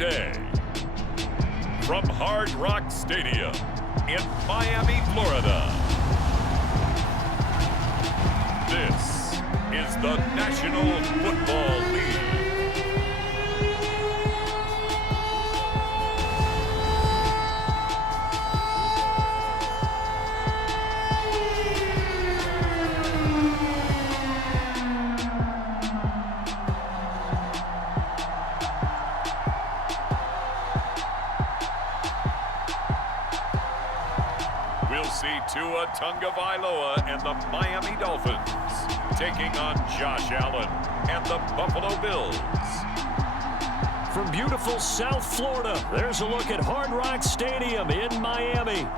day. From Hard Rock Stadium in Miami, Florida, this is the National Football League. We'll see Tua Tagovailoa and the Miami Dolphins taking on Josh Allen and the Buffalo Bills. From beautiful South Florida, there's a look at Hard Rock Stadium in Miami.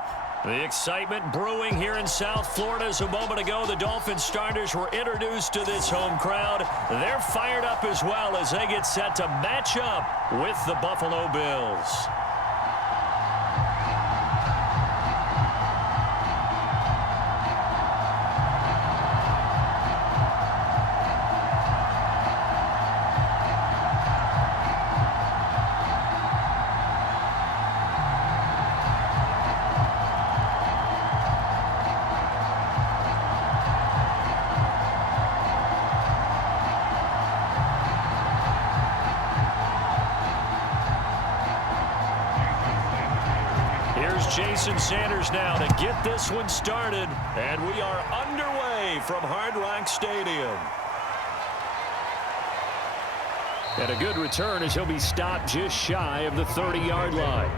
The excitement brewing here in South Florida as a moment ago the Dolphins starters were introduced to this home crowd. They're fired up as well as they get set to match up with the Buffalo Bills. Jason Sanders now to get this one started, and we are underway from Hard Rock Stadium. And a good return as he'll be stopped just shy of the 30-yard line.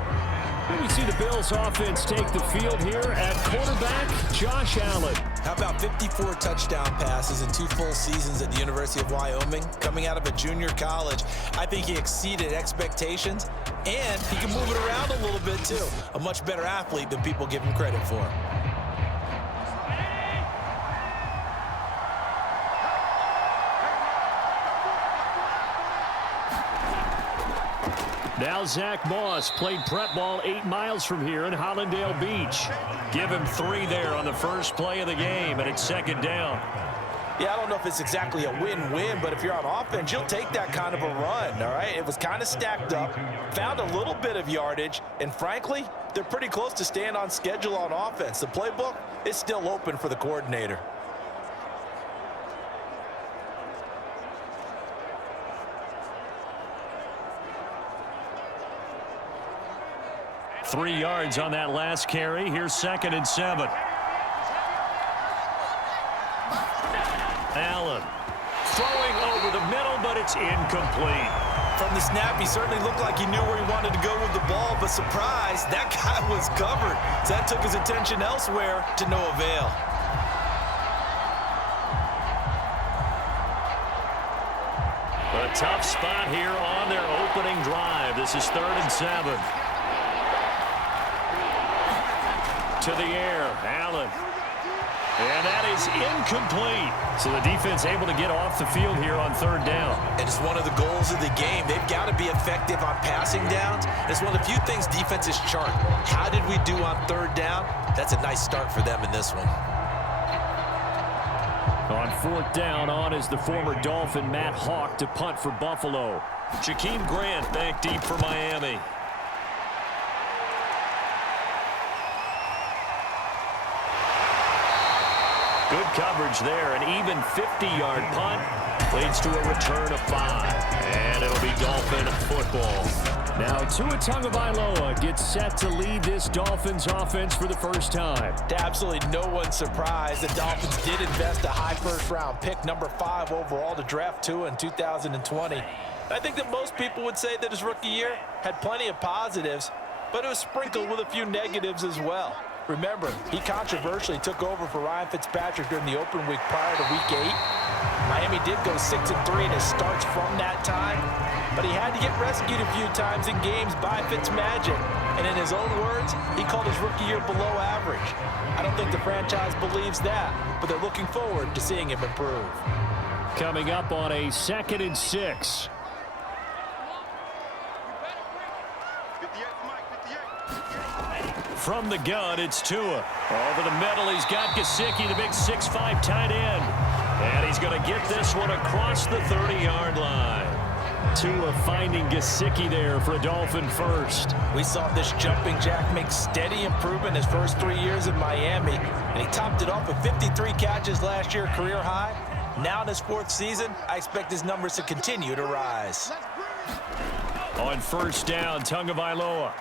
And we see the Bills offense take the field here at quarterback Josh Allen. How about 54 touchdown passes in 2 full seasons at the University of Wyoming? Coming out of a junior college, I think he exceeded expectations, and he can move it around a little bit too. A much better athlete than people give him credit for. Now Zach Moss played prep ball 8 miles from here in Hollandale Beach. Give him 3 there on the first play of the game, and it's second down. Yeah, I don't know if it's exactly a win-win, but if you're on offense, you'll take that kind of a run, all right? It was kind of stacked up, found a little bit of yardage, and frankly, they're pretty close to staying on schedule on offense. The playbook is still open for the coordinator. Three yards on that last carry. Here's 2nd and 7. Allen throwing over the middle, but it's incomplete. From the snap, he certainly looked like he knew where he wanted to go with the ball, but surprise, that guy was covered. So that took his attention elsewhere to no avail. A tough spot here on their opening drive. This is 3rd and 7. To the air, Allen. And that is incomplete. So the defense able to get off the field here on 3rd down. And it's one of the goals of the game. They've got to be effective on passing downs. It's one of the few things defenses chart. How did we do on 3rd down? That's a nice start for them in this one. On 4th down, on is the former Dolphin Matt Hawk to punt for Buffalo. Jakeem Grant back deep for Miami. Good coverage there. An even 50-yard punt leads to a return of 5. And it'll be Dolphin football. Now Tua Tagovailoa gets set to lead this Dolphins offense for the first time. To absolutely no one's surprise, the Dolphins did invest a high first-round pick, number 5 overall, to draft Tua in 2020. I think that most people would say that his rookie year had plenty of positives, but it was sprinkled with a few negatives as well. Remember, he controversially took over for Ryan Fitzpatrick during the open week prior to Week 8. Miami did go 6-3 in his starts from that time, but he had to get rescued a few times in games by Fitzmagic. And in his own words, he called his rookie year below average. I don't think the franchise believes that, but they're looking forward to seeing him improve. Coming up on a 2nd and 6. From the gun, it's Tua. Over the middle, he's got Gesicki, the big 6'5" tight end. And he's going to get this one across the 30-yard line. Tua finding Gesicki there for a Dolphin first. We saw this jumping jack make steady improvement his first 3 years in Miami, and he topped it off with 53 catches last year, career high. Now in his 4th season, I expect his numbers to continue to rise. On first down, Tagovailoa.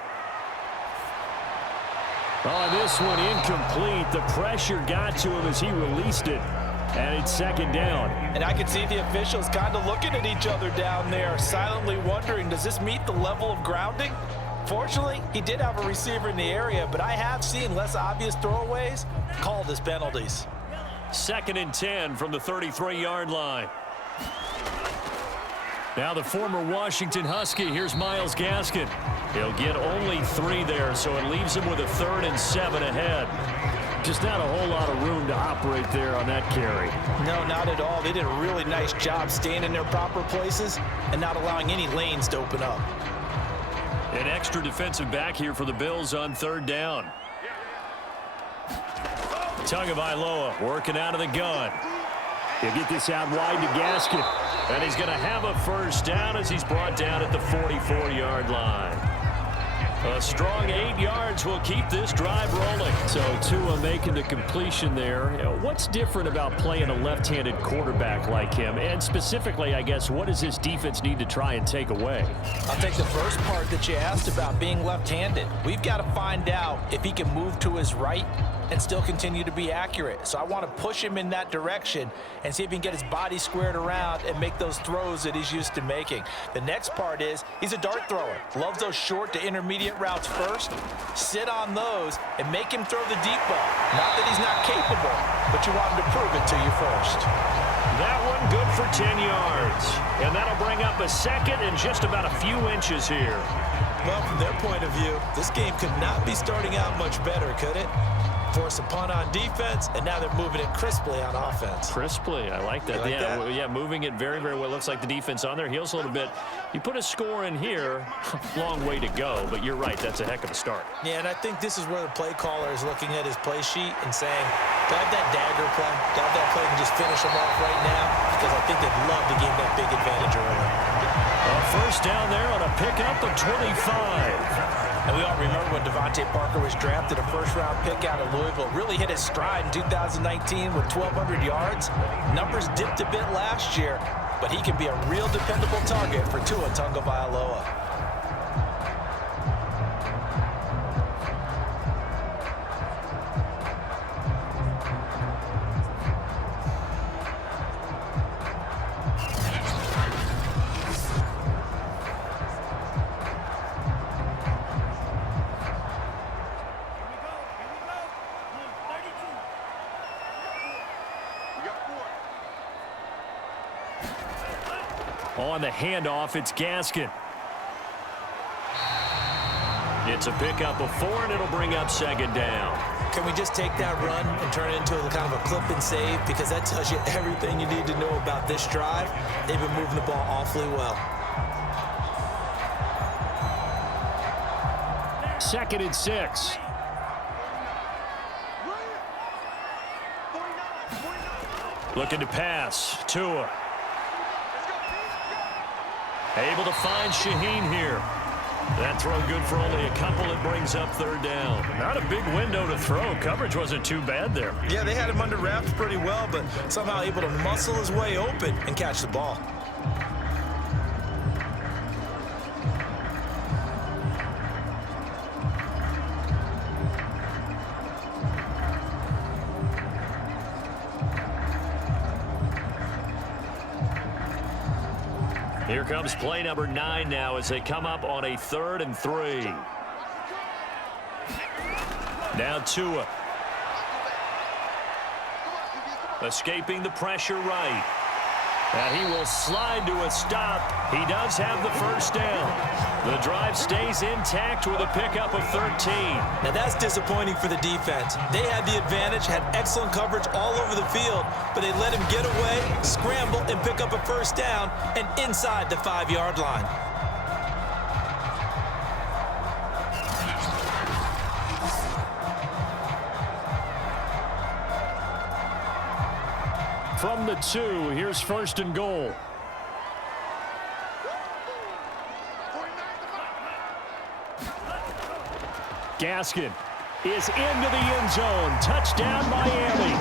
Oh, this one incomplete. The pressure got to him as he released it. And it's second down. And I can see the officials kind of looking at each other down there, silently wondering, does this meet the level of grounding? Fortunately, he did have a receiver in the area, but I have seen less obvious throwaways called as penalties. 2nd and 10 from the 33-yard line. Now the former Washington Husky, here's Myles Gaskin. He'll get only 3 there, so it leaves him with a 3rd and 7 ahead. Just not a whole lot of room to operate there on that carry. No, not at all. They did a really nice job staying in their proper places and not allowing any lanes to open up. An extra defensive back here for the Bills on 3rd down. Tagovailoa working out of the gun. He'll get this out wide to Gaskin. And he's going to have a first down as he's brought down at the 44-yard line. A strong 8 yards will keep this drive rolling. So Tua making the completion there. What's different about playing a left-handed quarterback like him? And specifically, I guess, what does this defense need to try and take away? I'll take the first part that you asked about being left-handed. We've got to find out if he can move to his right and still continue to be accurate. So I want to push him in that direction and see if he can get his body squared around and make those throws that he's used to making. The next part is he's a dart thrower. Loves those short to intermediate routes first. Sit on those and make him throw the deep ball. Not that he's not capable, but you want him to prove it to you first. That one good for 10 yards. And that'll bring up a 2nd and just about a few inches here. Well, from their point of view, this game could not be starting out much better, could it? Force a punt on defense, and now they're moving it crisply on offense. Crisply, I like that. Yeah, moving it very, very well. Looks like the defense on their heels a little bit. You put a score in here, long way to go, but you're right, that's a heck of a start. Yeah, and I think this is where the play caller is looking at his play sheet and saying, do I have that dagger play? Do I have that play and just finish them off right now? Because I think they'd love to gain that big advantage early. First down there on a pickup of 25. And we all remember when Devontae Parker was drafted, a first-round pick out of Louisville. Really hit his stride in 2019 with 1,200 yards. Numbers dipped a bit last year, but he can be a real dependable target for Tua Tagovailoa. On the handoff, it's Gaskin. It's a pickup of 4, and it'll bring up 2nd down. Can we just take that run and turn it into a kind of a clip and save? Because that tells you everything you need to know about this drive. They've been moving the ball awfully well. 2nd and 6. Looking to pass. Tua. Able to find Shaheen here. That throw good for only a couple. It brings up 3rd down. Not a big window to throw. Coverage wasn't too bad there. Yeah, they had him under wraps pretty well, but somehow able to muscle his way open and catch the ball. Here comes play number 9 now as they come up on a 3rd and 3. Now Tua. Escaping the pressure right. And he will slide to a stop. He does have the first down. The drive stays intact with a pickup of 13. Now that's disappointing for the defense. They had the advantage, had excellent coverage all over the field, but they let him get away, scramble, and pick up a first down, and inside the 5-yard line. From the 2, here's 1st and goal. Gaskin is into the end zone. Touchdown, Miami.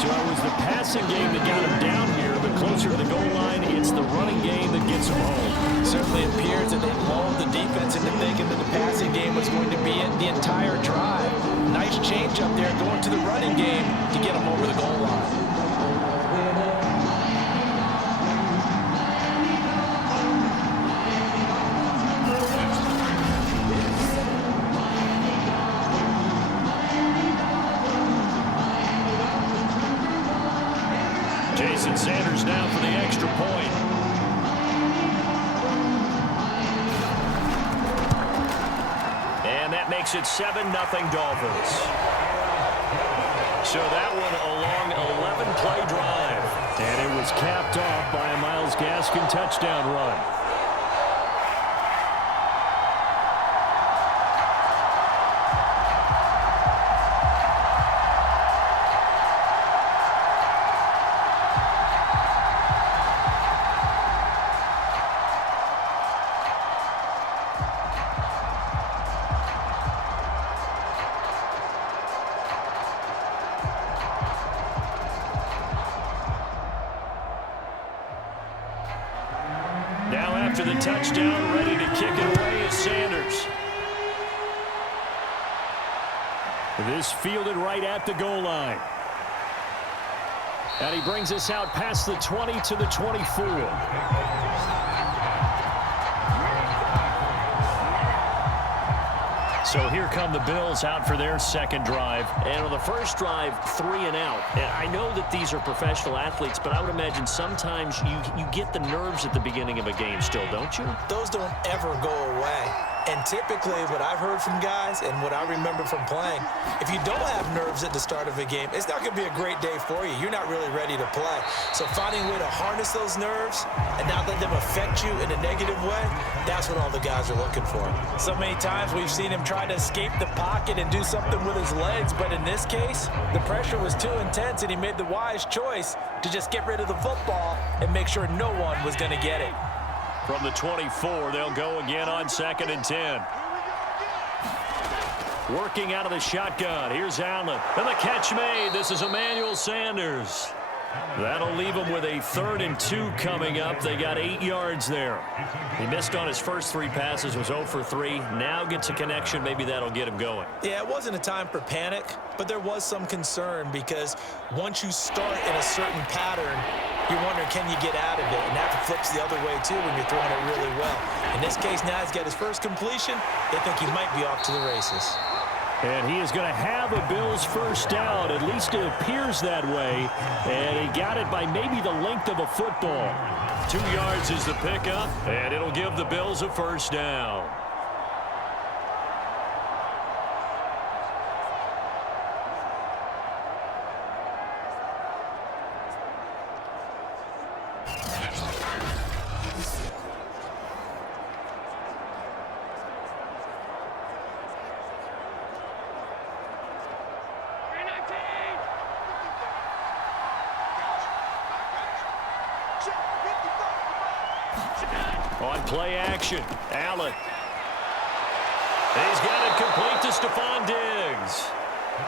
So it was the passing game that got him down here, but closer to the goal line, it's the running game that gets him home. It certainly appears that they lulled the defense into thinking that the passing game was going to be it the entire drive. Nice change up there going to the running game to get him over the goal line. Jason Sanders now for the extra point. And that makes it 7-0 Dolphins. So that one a long 11-play drive. And it was capped off by a Myles Gaskin touchdown run. Now after the touchdown, ready to kick it away is Sanders. This fielded right at the goal line. And he brings us out past the 20 to the 24. So here come the Bills out for their second drive. And on the first drive, 3 and out. And I know that these are professional athletes, but I would imagine sometimes you get the nerves at the beginning of a game still, don't you? Those don't ever go away. And typically what I've heard from guys and what I remember from playing, if you don't have nerves at the start of a game, it's not going to be a great day for you. You're not really ready to play. So finding a way to harness those nerves and not let them affect you in a negative way, that's what all the guys are looking for. So many times we've seen him try to escape the pocket and do something with his legs, but in this case, the pressure was too intense and he made the wise choice to just get rid of the football and make sure no one was going to get it. From the 24, they'll go again on 2nd and 10. Working out of the shotgun. Here's Allen. And the catch made. This is Emmanuel Sanders. That'll leave him with a 3rd and 2 coming up. They got 8 yards there. He missed on his first 3 passes, was 0 for 3. Now gets a connection. Maybe that'll get him going. Yeah, it wasn't a time for panic, but there was some concern because once you start in a certain pattern, you're wondering, can you get out of it? And that flips the other way, too, when you're throwing it really well. In this case, now he's got his first completion. They think he might be off to the races. And he is going to have a Bills first down. At least it appears that way. And he got it by maybe the length of a football. 2 yards is the pickup, and it'll give the Bills a first down. On play action, Allen. He's got it complete to Stephon Diggs.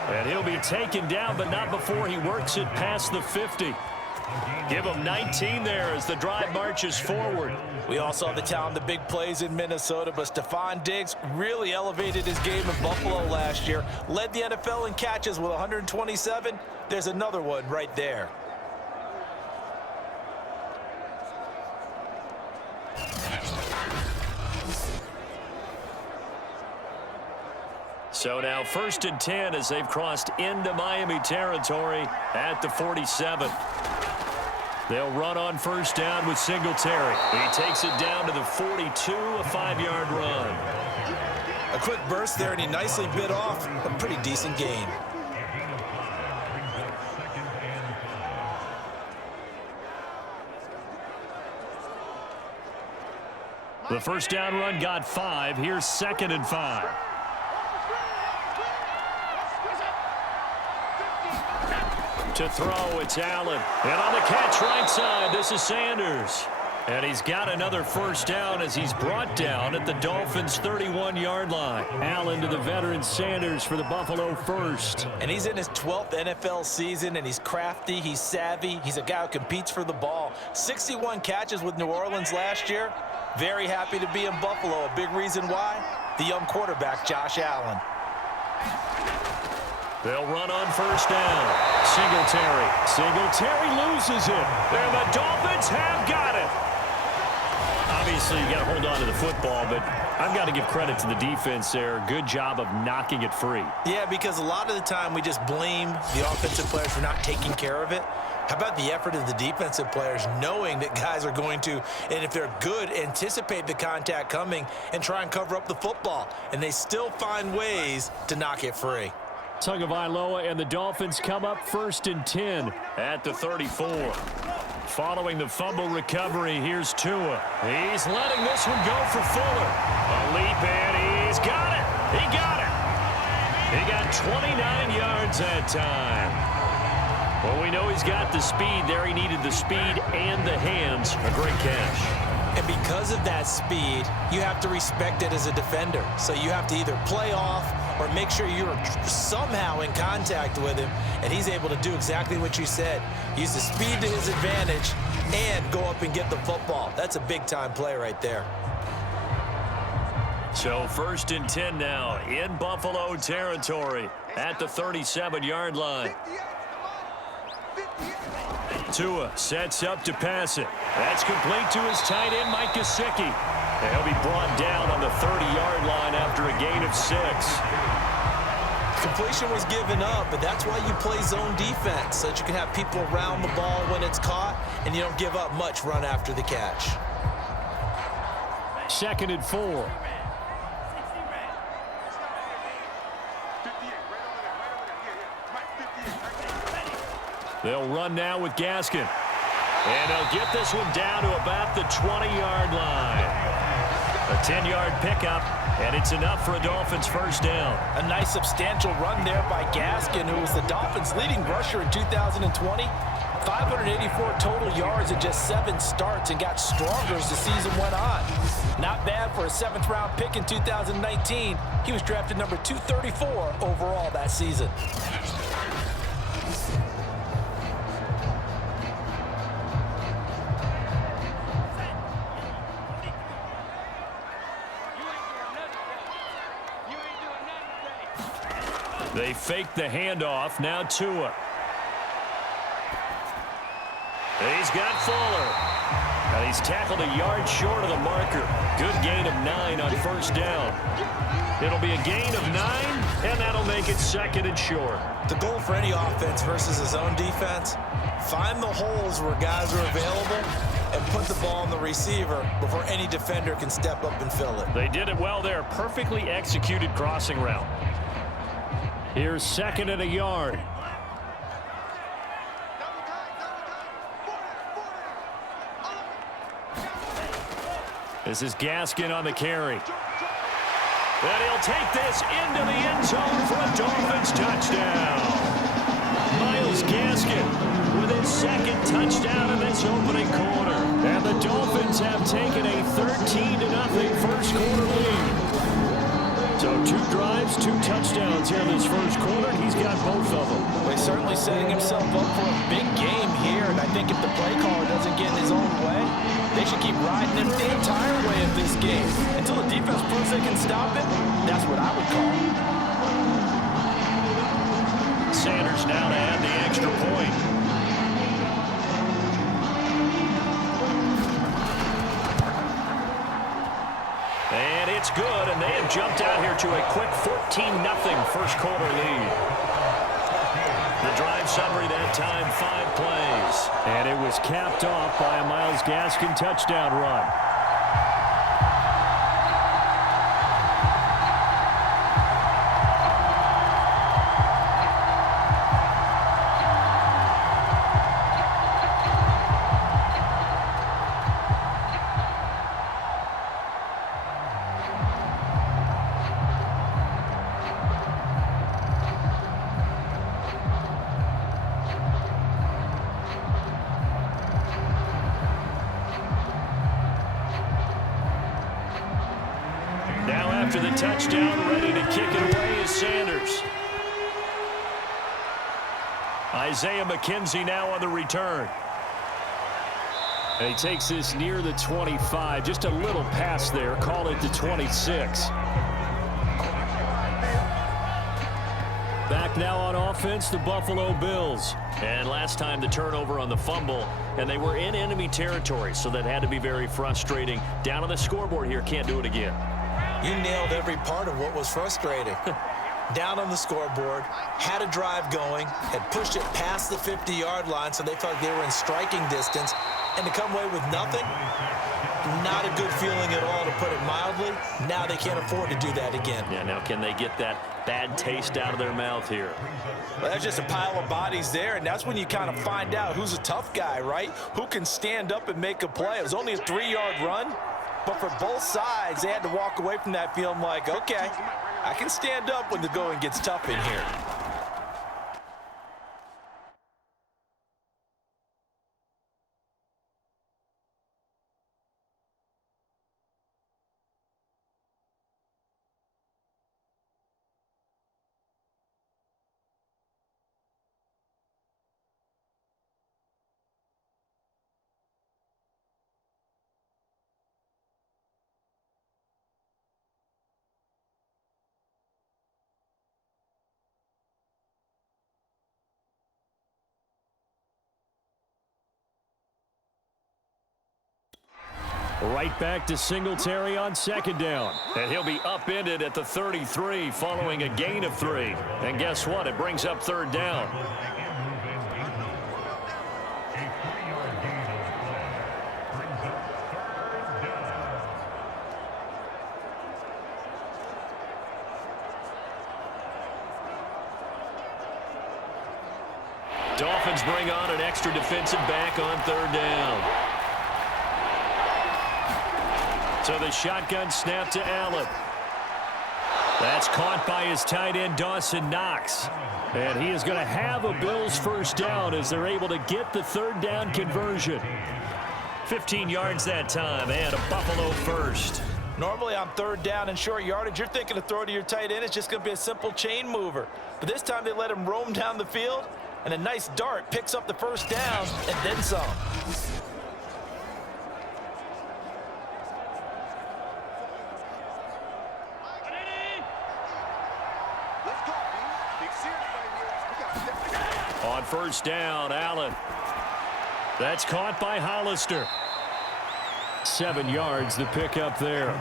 And he'll be taken down, but not before he works it past the 50. Give him 19 there as the drive marches forward. We all saw the talent, the big plays in Minnesota, but Stephon Diggs really elevated his game in Buffalo last year. Led the NFL in catches with 127. There's another one right there. So now 1st and 10 as they've crossed into Miami territory at the 47. They'll run on first down with Singletary. He takes it down to the 42, a 5-yard run. A quick burst there, and he nicely bit off a pretty decent gain. The first down run got 5. Here's 2nd and 5. To throw, it's Allen. And on the catch right side, this is Sanders. And he's got another first down as he's brought down at the Dolphins' 31-yard line. Allen to the veteran Sanders for the Buffalo first. And he's in his 12th NFL season, and he's crafty, he's savvy, he's a guy who competes for the ball. 61 catches with New Orleans last year. Very happy to be in Buffalo. A big reason why? The young quarterback, Josh Allen. They'll run on first down. Singletary loses it. And the Dolphins have got it. Obviously, you got to hold on to the football, but I've got to give credit to the defense there. Good job of knocking it free. Yeah, because a lot of the time we just blame the offensive players for not taking care of it. How about the effort of the defensive players knowing that guys are going to, and if they're good, anticipate the contact coming and try and cover up the football. And they still find ways to knock it free. Tagovailoa and the Dolphins come up 1st and 10 at the 34. Following the fumble recovery, here's Tua. He's letting this one go for Fuller. A leap, and he's got it. He got it. He got 29 yards that time. Well, we know he's got the speed there. He needed the speed and the hands. A great catch. And because of that speed, you have to respect it as a defender. So you have to either play off or make sure you're somehow in contact with him, and he's able to do exactly what you said. Use the speed to his advantage and go up and get the football. That's a big-time play right there. So 1st and 10 now in Buffalo territory at the 37-yard line. Tua sets up to pass it. That's complete to his tight end, Mike Gesicki. And he'll be brought down on the 30-yard line after a gain of 6. Completion was given up, but that's why you play zone defense, so that you can have people around the ball when it's caught, and you don't give up much run after the catch. 2nd and 4. They'll run now with Gaskin. And they'll get this one down to about the 20-yard line. A 10-yard pickup, and it's enough for a Dolphins first down. A nice substantial run there by Gaskin, who was the Dolphins' leading rusher in 2020. 584 total yards in just 7 starts, and got stronger as the season went on. Not bad for a 7th-round pick in 2019. He was drafted number 234 overall that season. They fake the handoff. Now Tua. He's got Fuller. And he's tackled a yard short of the marker. Good gain of 9 on first down. It'll be a gain of 9, and that'll make it 2nd and short. The goal for any offense versus a zone defense, find the holes where guys are available and put the ball on the receiver before any defender can step up and fill it. They did it well there. Perfectly executed crossing route. Here's 2nd and a yard. This is Gaskin on the carry. And he'll take this into the end zone for a Dolphins touchdown. Miles Gaskin with his 2nd touchdown in this opening quarter. And the Dolphins have taken a 13-0 first quarter lead. So 2 drives, 2 touchdowns here in this first quarter. He's got both of them. Well, he's certainly setting himself up for a big game here, and I think if the play caller doesn't get in his own way, they should keep riding him the entire way of this game until the defense proves they can stop it. That's what I would call. Sanders now to add the extra point. And it's good, and they have jumped out here to a quick 14-0 first quarter lead. The drive summary that time, 5 plays. And it was capped off by a Miles Gaskin touchdown run. after the touchdown, ready to kick it away is Sanders. Isaiah McKenzie now on the return. And he takes this near the 25. Just a little pass there. Call it the 26. Back now on offense, the Buffalo Bills. And last time the turnover on the fumble, and they were in enemy territory, so that had to be very frustrating. Down on the scoreboard here, can't do it again. You nailed every part of what was frustrating. Down on the scoreboard, had a drive going, had pushed it past the 50-yard line, so they felt like they were in striking distance, and to come away with nothing, not a good feeling at all, to put it mildly. Now they can't afford to do that again. Yeah, now can they get that bad taste out of their mouth here? Well, that's just a pile of bodies there, and that's when you kind of find out who's a tough guy, right? Who can stand up and make a play. It was only a 3-yard run, but for both sides, they had to walk away from that feeling like, okay, I can stand up when the going gets tough in here. Right back to Singletary on second down. And he'll be upended at the 33 following a gain of 3. And guess what? It brings up third down. Dolphins bring on an extra defensive back on third down. So the shotgun snap to Allen. That's caught by his tight end, Dawson Knox. And he is going to have a Bills first down as they're able to get the third down conversion. 15 yards that time and a Buffalo first. Normally on third down and short yardage, you're thinking to throw to your tight end. It's just going to be a simple chain mover. But this time they let him roam down the field, and a nice dart picks up the first down and then some. On first down, Allen. That's caught by Hollister. 7 yards, the pickup there.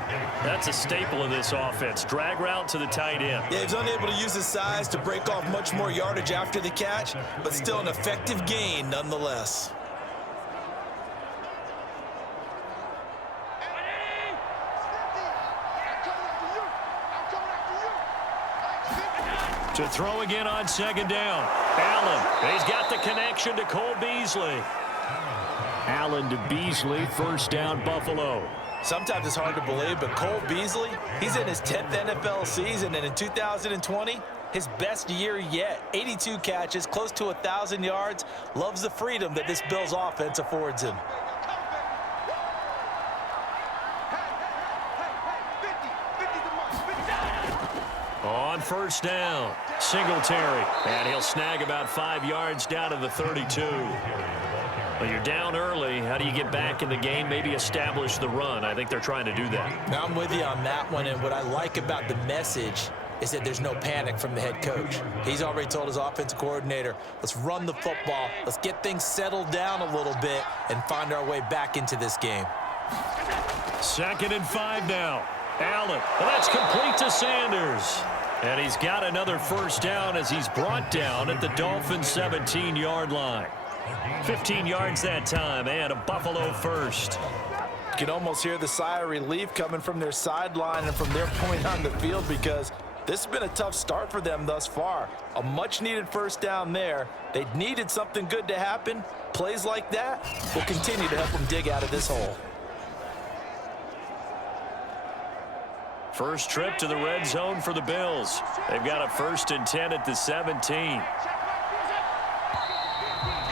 That's a staple of this offense. Drag route to the tight end. Yeah, he's unable to use his size to break off much more yardage after the catch, but still an effective gain nonetheless. To throw again on second down. Allen, he's got the connection to Cole Beasley. Allen to Beasley, first down Buffalo. Sometimes it's hard to believe, but Cole Beasley, he's in his 10th NFL season, and in 2020, his best year yet. 82 catches, close to 1,000 yards. Loves the freedom that this Bills offense affords him. On first down, Singletary, and he'll snag about 5 yards down to the 32. Well, you're down early. How do you get back in the game? Maybe establish the run. I think they're trying to do that. Now, I'm with you on that one, and what I like about the message is that there's no panic from the head coach. He's already told his offensive coordinator, let's run the football, let's get things settled down a little bit and find our way back into this game. 2nd and 5 now. Allen, and that's complete to Sanders. And he's got another first down as he's brought down at the Dolphins' 17-yard line. 15 yards that time and a Buffalo first. You can almost hear the sigh of relief coming from their sideline and from their point on the field, because this has been a tough start for them thus far. A much-needed first down there. They needed something good to happen. Plays like that will continue to help them dig out of this hole. First trip to the red zone for the Bills. They've got a 1st and 10 at the 17.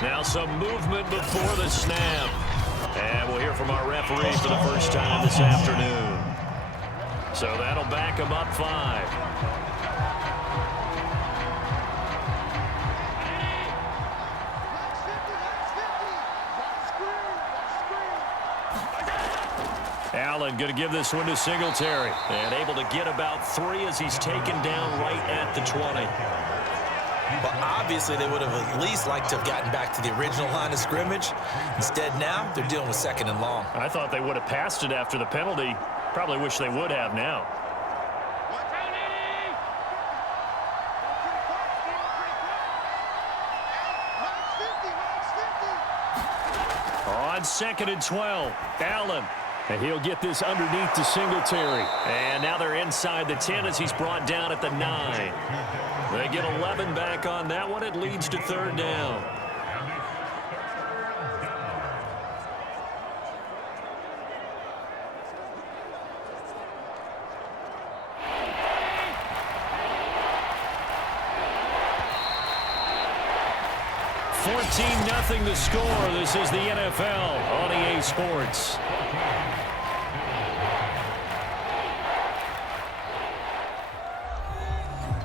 Now some movement before the snap. And we'll hear from our referee for the first time this afternoon. So that'll back him up 5. Allen going to give this one to Singletary. And able to get about 3 as he's taken down right at the 20. But obviously they would have at least liked to have gotten back to the original line of scrimmage. Instead now they're dealing with 2nd and long. I thought they would have passed it after the penalty. Probably wish they would have now. On 2nd and 12, Allen. And he'll get this underneath to Singletary. And now they're inside the 10 as he's brought down at the 9. They get 11 back on that one. It leads to 3rd down. Nothing the score. This is the NFL on EA Sports.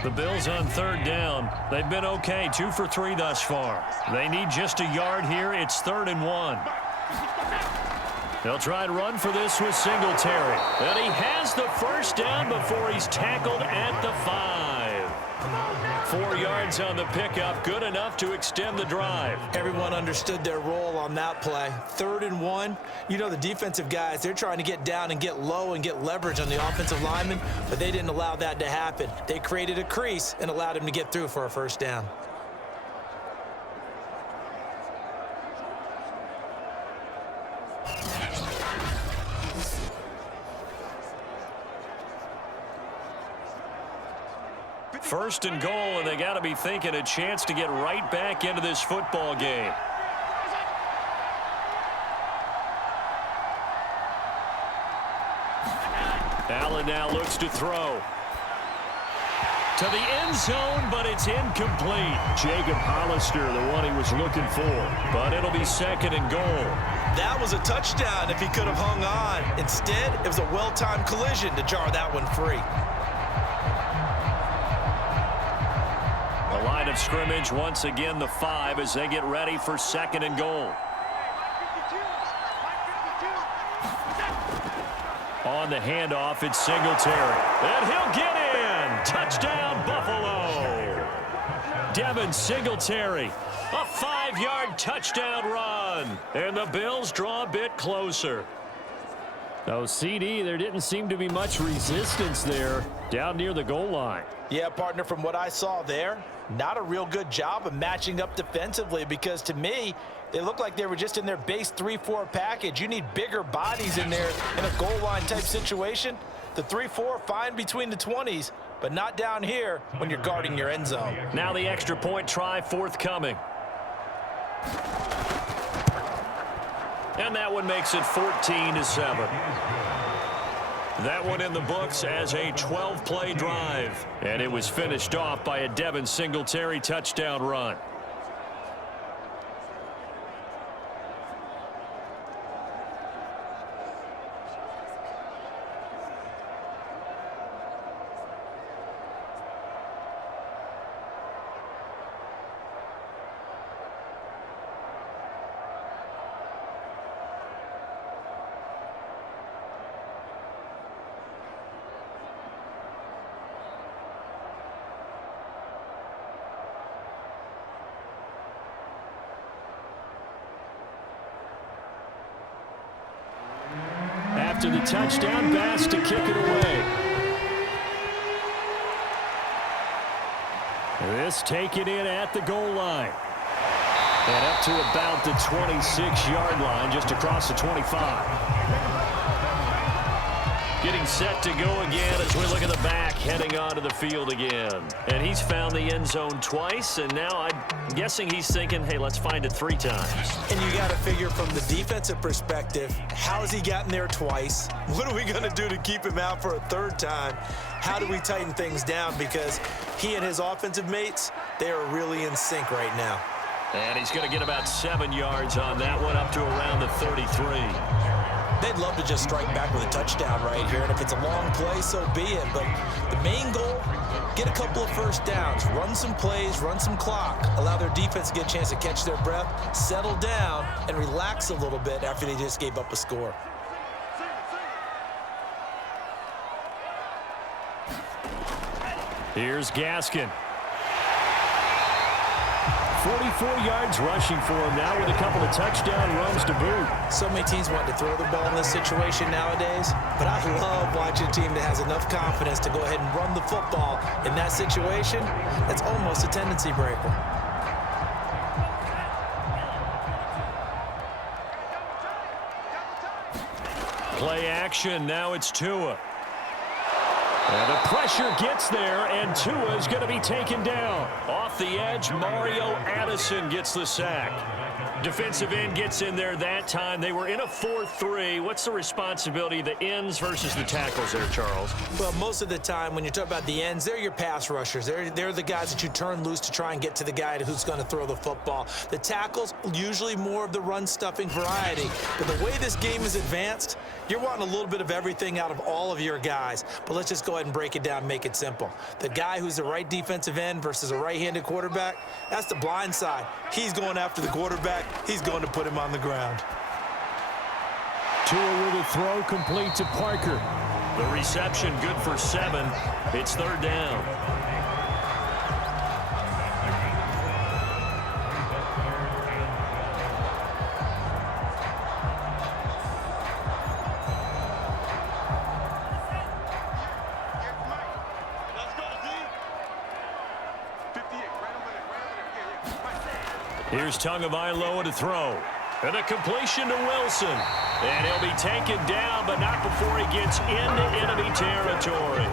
The Bills on 3rd down. They've been okay, 2 for 3 thus far. They need just a yard here. It's 3rd and 1. They'll try and run for this with Singletary. And he has the 1st down before he's tackled at the 5. 4 yards on the pickup, good enough to extend the drive. Everyone understood their role on that play. 3rd and 1. You know the defensive guys, they're trying to get down and get low and get leverage on the offensive lineman, but they didn't allow that to happen. They created a crease and allowed him to get through for a 1st down. First and goal, and they got to be thinking a chance to get right back into this football game. Allen now looks to throw. To the end zone, but it's incomplete. Jacob Hollister, the one he was looking for. But it'll be 2nd and goal. That was a touchdown if he could have hung on. Instead, it was a well-timed collision to jar that one free. The line of scrimmage, once again, the 5 as they get ready for 2nd and goal. On the handoff, it's Singletary. And he'll get in. Touchdown, Buffalo. Devin Singletary. A 5-yard touchdown run. And the Bills draw a bit closer. Oh, CD, there didn't seem to be much resistance there down near the goal line. Yeah, partner, from what I saw there, not a real good job of matching up defensively because to me, they looked like they were just in their base 3-4 package. You need bigger bodies in there in a goal line type situation. The 3-4 fine between the 20s, but not down here when you're guarding your end zone. Now the extra point try forthcoming. And that one makes it 14-7. That one in the books as a 12-play drive. And it was finished off by a Devin Singletary touchdown run. After the touchdown, Bass to kick it away. This taken in at the goal line. And up to about the 26-yard line, just across the 25. Getting set to go again as we look at the back, heading onto the field again. And he's found the end zone twice, and now I'm guessing he's thinking, hey, let's find it 3 times. And you got to figure from the defensive perspective, how has he gotten there twice? What are we going to do to keep him out for a 3rd time? How do we tighten things down? Because he and his offensive mates, they are really in sync right now. And he's going to get about 7 yards on that one, up to around the 33. They'd love to just strike back with a touchdown right here, and if it's a long play, so be it. But the main goal, get a couple of first downs, run some plays, run some clock, allow their defense to get a chance to catch their breath, settle down, and relax a little bit after they just gave up a score. Here's Gaskin. 44 yards rushing for him now with a couple of touchdown runs to boot. So many teams want to throw the ball in this situation nowadays, but I love watching a team that has enough confidence to go ahead and run the football in that situation. That's almost a tendency breaker. Play action, now it's Tua. And the pressure gets there, and Tua's going to be taken down. Off the edge, Mario Addison gets the sack. Defensive end gets in there that time. They were in a 4-3. What's the responsibility of the ends versus the tackles there, Charles? Well, most of the time when you talk about the ends, they're your pass rushers. They're the guys that you turn loose to try and get to the guy who's going to throw the football. The tackles, usually more of the run-stuffing variety. But the way this game is advanced, you're wanting a little bit of everything out of all of your guys. But let's just go ahead and break it down and make it simple. The guy who's the right defensive end versus a right-handed quarterback, that's the blind side. He's going after the quarterback. He's going to put him on the ground. Tua with a throw complete to Parker. The reception good for 7. It's third down. Here's Tagovailoa to throw. And a completion to Wilson. And he'll be taken down, but not before he gets into enemy territory.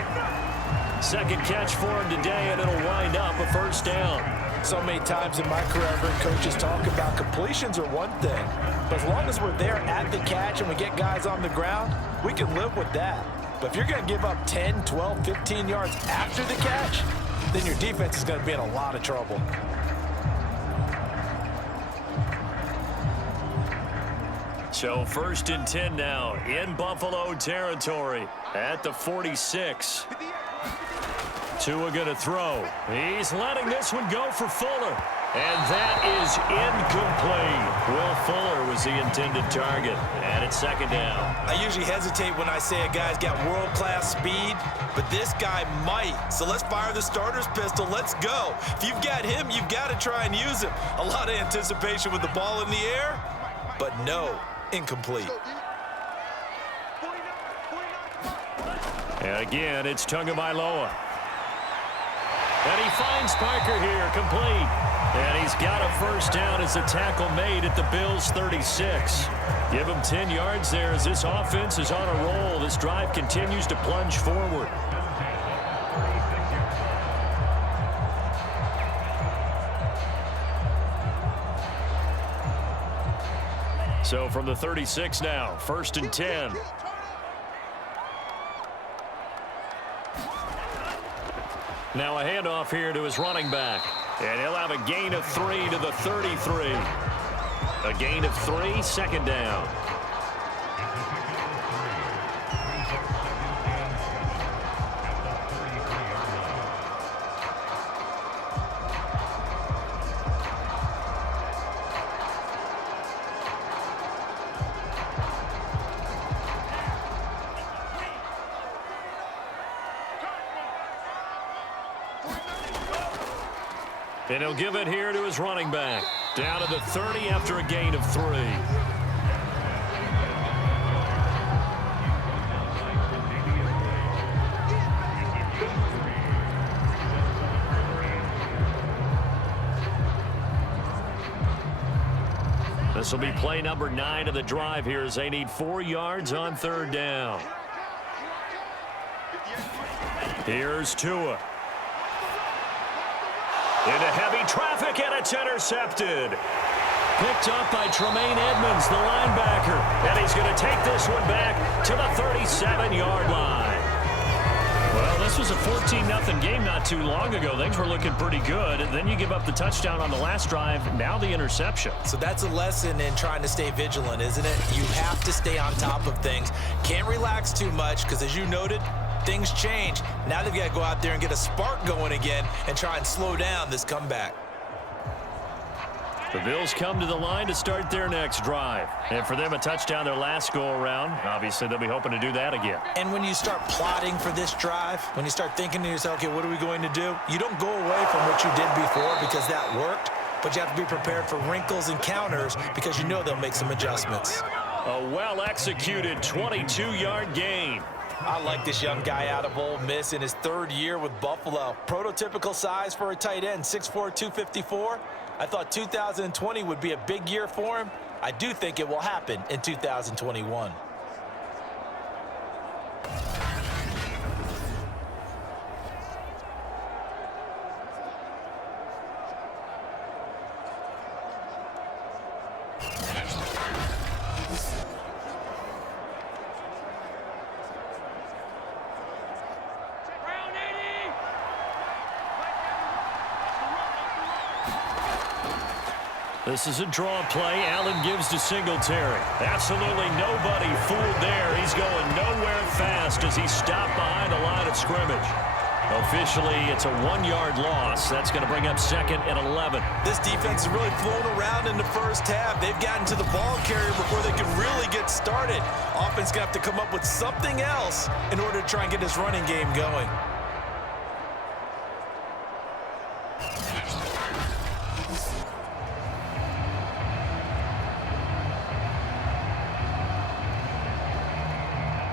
Second catch for him today, and it'll wind up a first down. So many times in my career, I've heard coaches talk about completions are one thing. But as long as we're there at the catch and we get guys on the ground, we can live with that. But if you're going to give up 10, 12, 15 yards after the catch, then your defense is going to be in a lot of trouble. So first and 10 now in Buffalo territory at the 46. Tua going to throw. He's letting this one go for Fuller. And that is incomplete. Will Fuller was the intended target. And it's second down. I usually hesitate when I say a guy's got world-class speed, but this guy might. So let's fire the starter's pistol. Let's go. If you've got him, you've got to try and use him. A lot of anticipation with the ball in the air, but no. Incomplete. And again, it's Tagovailoa. And he finds Parker here, complete. And he's got a first down as the tackle made at the Bills' 36. Give him 10 yards there as this offense is on a roll. This drive continues to plunge forward. So from the 36 now, first and 10. Now a handoff here to his running back. And he'll have a gain of 3 to the 33. A gain of 3, second down. And he'll give it here to his running back. Down to the 30 after a gain of 3. This will be play number 9 of the drive here as they need 4 yards on third down. Here's Tua. Into heavy traffic, and it's intercepted. Picked up by Tremaine Edmonds, the linebacker. And he's going to take this one back to the 37-yard line. Well, this was a 14-0 game not too long ago. Things were looking pretty good. And then you give up the touchdown on the last drive. Now the interception. So that's a lesson in trying to stay vigilant, isn't it? You have to stay on top of things. Can't relax too much because, as you noted, things change. Now they've got to go out there and get a spark going again and try and slow down this comeback. The Bills come to the line to start their next drive. And for them, a touchdown their last go-around. Obviously, they'll be hoping to do that again. And when you start plotting for this drive, when you start thinking to yourself, okay, what are we going to do? You don't go away from what you did before because that worked, but you have to be prepared for wrinkles and counters because you know they'll make some adjustments. A well-executed 22-yard gain. I like this young guy out of Ole Miss in his third year with Buffalo. Prototypical size for a tight end, 6'4", 254. I thought 2020 would be a big year for him. I do think it will happen in 2021. This is a draw play. Allen gives to Singletary. Absolutely nobody fooled there. He's going nowhere fast as he's stopped behind the line of scrimmage. Officially, it's a 1-yard loss. That's going to bring up 2nd and 11. This defense has really flown around in the first half. They've gotten to the ball carrier before they can really get started. Offense going to have to come up with something else in order to try and get this running game going.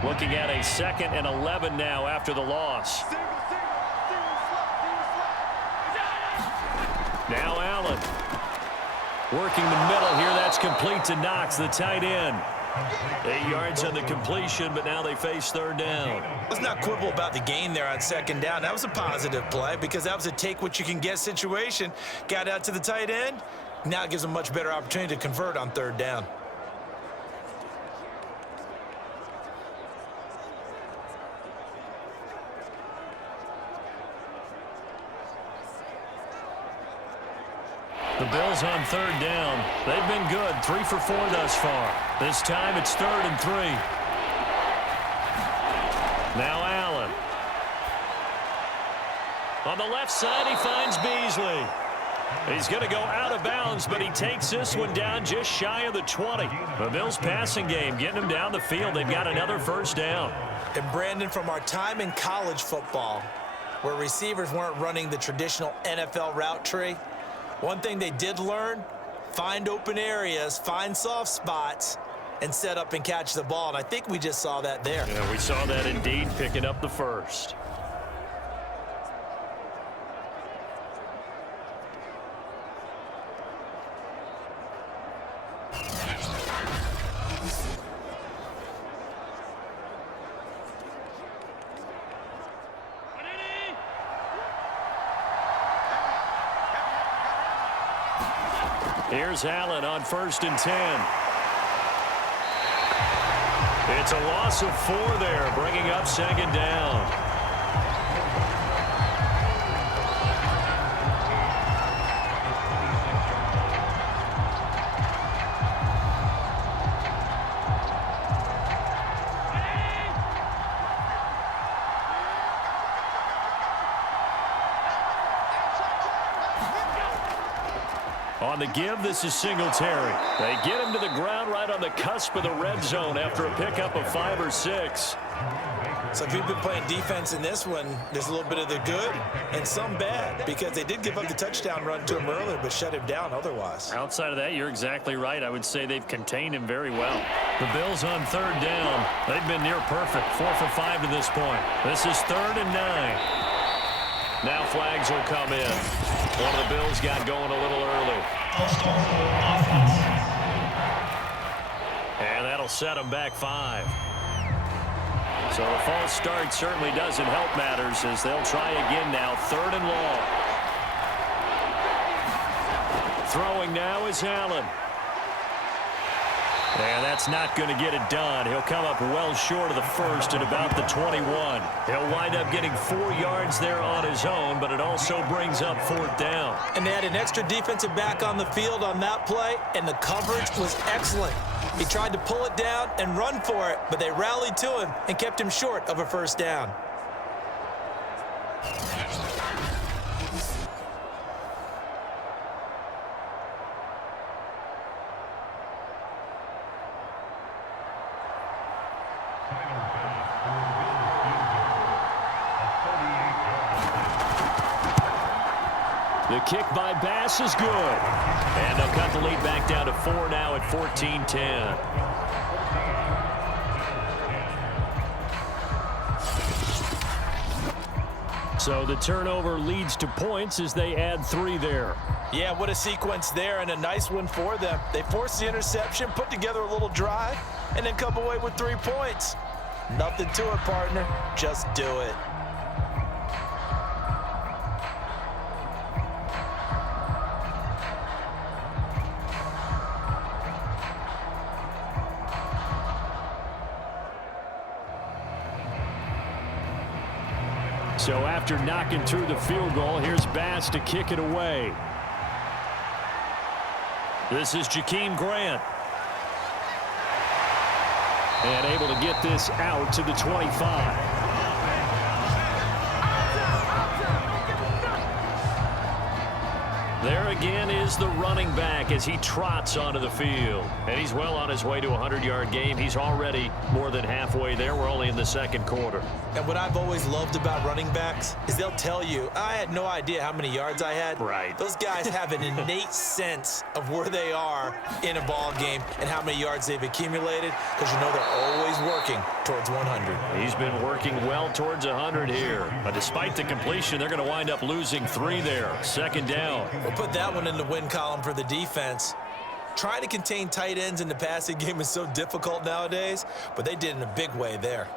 Looking at a 2nd and 11 now after the loss. Now Allen. Working the middle here. That's complete to Knox, the tight end. 8 yards on the completion, but now they face 3rd down. Let's not quibble about the gain there on 2nd down. That was a positive play because that was a take-what-you-can-get situation. Got out to the tight end. Now it gives them a much better opportunity to convert on 3rd down. The Bills on 3rd down. They've been good. 3 for 4 thus far. This time it's 3rd and 3. Now Allen. On the left side, he finds Beasley. He's going to go out of bounds, but he takes this one down just shy of the 20. The Bills passing game getting him down the field. They've got another 1st down. And Brandon, from our time in college football, where receivers weren't running the traditional NFL route tree, one thing they did learn, find open areas, find soft spots, and set up and catch the ball. And I think we just saw that there. Yeah, we saw that indeed, picking up the 1st. Here's Allen on 1st and 10. It's a loss of 4 there, bringing up 2nd down. On the give, this is Singletary. They get him to the ground right on the cusp of the red zone after a pickup of 5 or 6. So if you've been playing defense in this one, there's a little bit of the good and some bad because they did give up the touchdown run to him earlier but shut him down otherwise. Outside of that, you're exactly right. I would say they've contained him very well. The Bills on 3rd down. They've been near perfect. 4 for 5 to this point. This is 3rd and 9. Now flags will come in. One of the Bills got going a little early. And that'll set them back 5. So a false start certainly doesn't help matters as they'll try again now. 3rd and long. Throwing now is Allen. And that's not going to get it done. He'll come up well short of the first at about the 21. He'll wind up getting 4 yards there on his own, but it also brings up 4th down. And they had an extra defensive back on the field on that play, and the coverage was excellent. He tried to pull it down and run for it, but they rallied to him and kept him short of a 1st down. The kick by Bass is good. And they'll cut the lead back down to 4 now at 14-10. So the turnover leads to points as they add 3 there. Yeah, what a sequence there, and a nice one for them. They forced the interception, put together a little drive, and then come away with 3 points. Nothing to it, partner. Just do it. So after knocking through the field goal, here's Bass to kick it away. This is Jakeem Grant. And able to get this out to the 25. There again is the running back as he trots onto the field. And he's well on his way to a 100-yard game. He's already more than halfway there. We're only in the 2nd quarter. And what I've always loved about running backs is they'll tell you, I had no idea how many yards I had. Right. Those guys have an innate sense of where they are in a ball game and how many yards they've accumulated, because you know they're always working towards 100. He's been working well towards 100 here. But despite the completion, they're going to wind up losing 3 there. 2nd down. We'll put that one in the win column for the defense. Trying to contain tight ends in the passing game is so difficult nowadays, but they did in a big way there.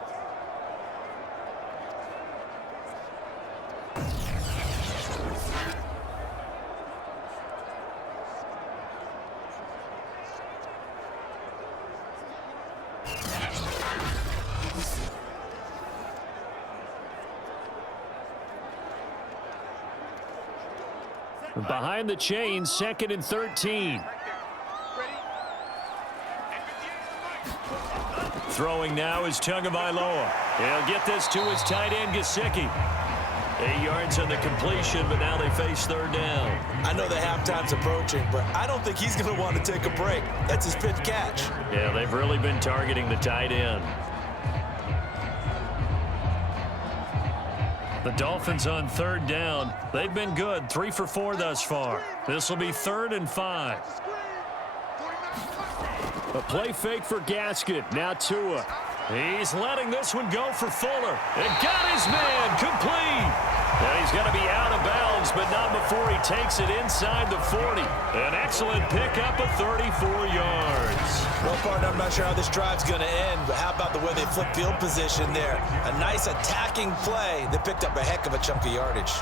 Behind the chains, 2nd and 13. Throwing now is Tagovailoa. He'll get this to his tight end, Gesicki. 8 yards on the completion, but now they face 3rd down. I know the halftime's approaching, but I don't think he's going to want to take a break. That's his 5th catch. Yeah, they've really been targeting the tight end. The Dolphins on 3rd down. They've been good, 3 for 4 thus far. This will be 3rd and 5. A play fake for Gasket. Now Tua. He's letting this one go for Fuller. And got his man complete. And he's going to be out of bounds, but not before he takes it inside the 40. An excellent pickup of 34 yards. Well, partner, I'm not sure how this drive's going to end, but how about the way they flip field position there? A nice attacking play that picked up a heck of a chunk of yardage.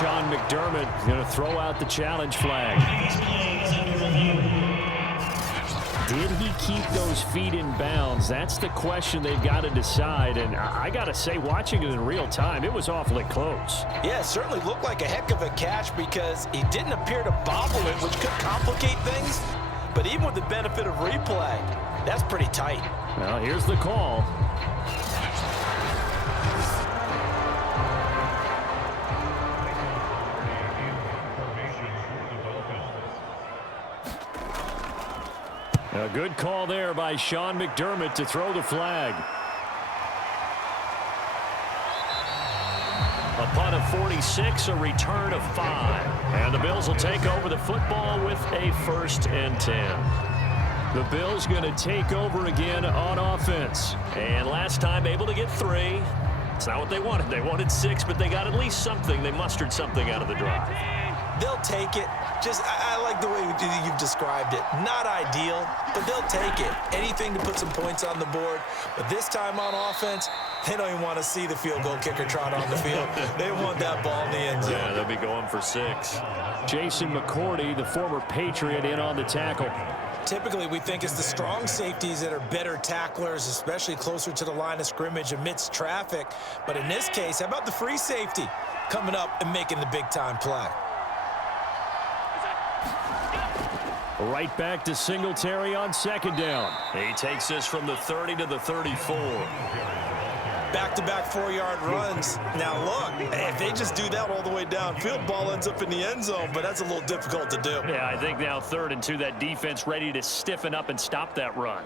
Sean McDermott going to throw out the challenge flag. Did he keep those feet in bounds? That's the question they've got to decide. And I got to say, watching it in real time, it was awfully close. Yeah, it certainly looked like a heck of a catch because he didn't appear to bobble it, which could complicate things. But even with the benefit of replay, that's pretty tight. Well, here's the call. A good call there by Sean McDermott to throw the flag. A punt of 46, a return of 5. And the Bills will take over the football with a 1st and 10. The Bills going to take over again on offense. And last time able to get 3. It's not what they wanted. They wanted 6, but they got at least something. They mustered something out of the drive. They'll take it. I like the way you've described it. Not ideal, but they'll take it. Anything to put some points on the board. But this time on offense, they don't even want to see the field goal kicker trot on the field. They want that ball in the end zone. Yeah, they'll be going for 6. Jason McCourty, the former Patriot, in on the tackle. Typically, we think it's the strong safeties that are better tacklers, especially closer to the line of scrimmage amidst traffic. But in this case, how about the free safety coming up and making the big-time play? Right back to Singletary on 2nd down. He takes this from the 30 to the 34. Back-to-back 4-yard runs. Now, look, if they just do that all the way downfield, ball ends up in the end zone, but that's a little difficult to do. Yeah, I think now 3rd and 2, that defense ready to stiffen up and stop that run.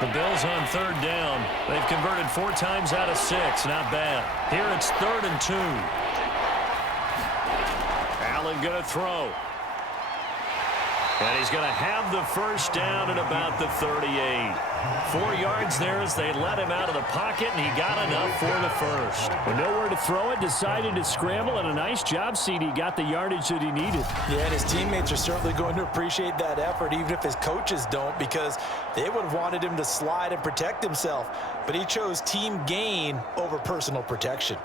The Bills on 3rd down. They've converted 4 times out of 6. Not bad. Here it's 3rd and 2. Allen going to throw. And he's going to have the first down at about the 38. 4 yards there as they let him out of the pocket, and he got enough for the first. With nowhere to throw it, decided to scramble, and a nice job, CD. Got the yardage that he needed. Yeah, and his teammates are certainly going to appreciate that effort, even if his coaches don't, because they would have wanted him to slide and protect himself. But he chose team gain over personal protection.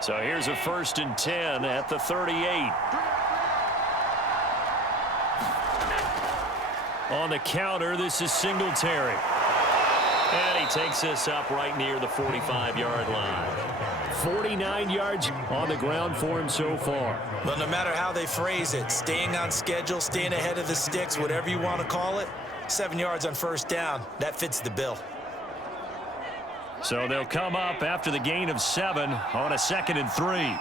So here's a 1st and 10 at the 38. On the counter, this is Singletary. And he takes this up right near the 45-yard line. 49 yards on the ground for him so far. But no matter how they phrase it, staying on schedule, staying ahead of the sticks, whatever you want to call it, 7 yards on 1st down, that fits the bill. So they'll come up after the gain of 7 on a 2nd and 3.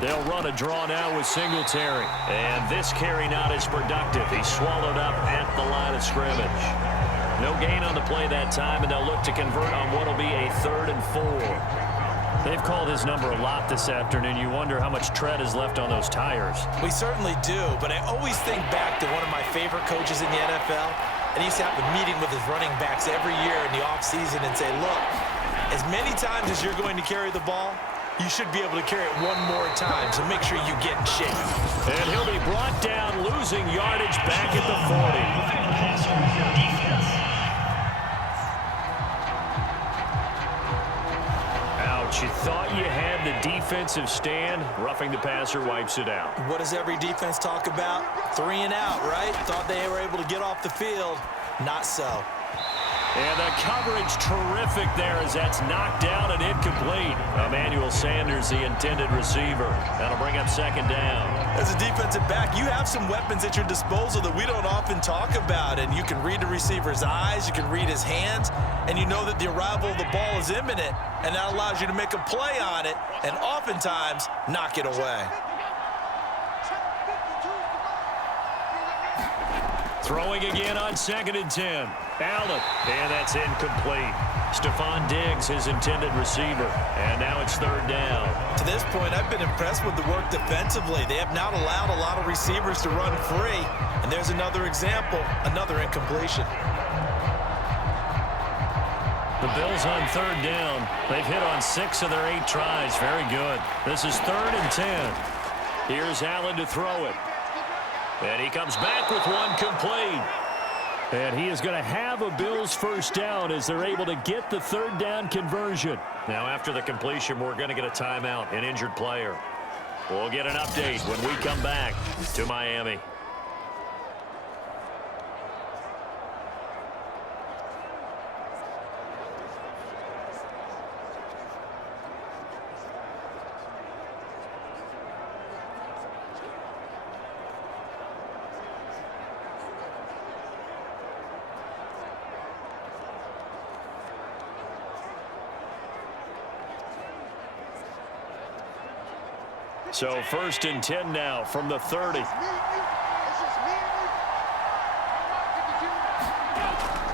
They'll run a draw now with Singletary. And this carry not as productive. He's swallowed up at the line of scrimmage. No gain on the play that time, and they'll look to convert on what will be a 3rd and 4. They've called his number a lot this afternoon. You wonder how much tread is left on those tires. We certainly do, but I always think back to one of my favorite coaches in the NFL. And he used to have a meeting with his running backs every year in the offseason and say, look, as many times as you're going to carry the ball, you should be able to carry it one more time, so make sure you get in shape. And he'll be brought down, losing yardage back at the 40. Ouch, you thought you had the defensive stand. Roughing the passer wipes it out. What does every defense talk about? 3 and out, right? Thought they were able to get off the field. Not so. And the coverage terrific there as that's knocked down and incomplete. Emmanuel Sanders, the intended receiver. That'll bring up 2nd down. As a defensive back, you have some weapons at your disposal that we don't often talk about. And you can read the receiver's eyes, you can read his hands, and you know that the arrival of the ball is imminent. And that allows you to make a play on it and oftentimes knock it away. Throwing again on 2nd and 10. Allen, and that's incomplete. Stephon Diggs, his intended receiver, and now it's 3rd down. To this point, I've been impressed with the work defensively. They have not allowed a lot of receivers to run free, and there's another example, another incompletion. The Bills on 3rd down. They've hit on 6 of their 8 tries. Very good. This is 3rd and 10. Here's Allen to throw it. And he comes back with one complete. And he is going to have a Bills first down as they're able to get the 3rd down conversion. Now after the completion, we're going to get a timeout, an injured player. We'll get an update when we come back to Miami. So 1st and 10 now from the 30.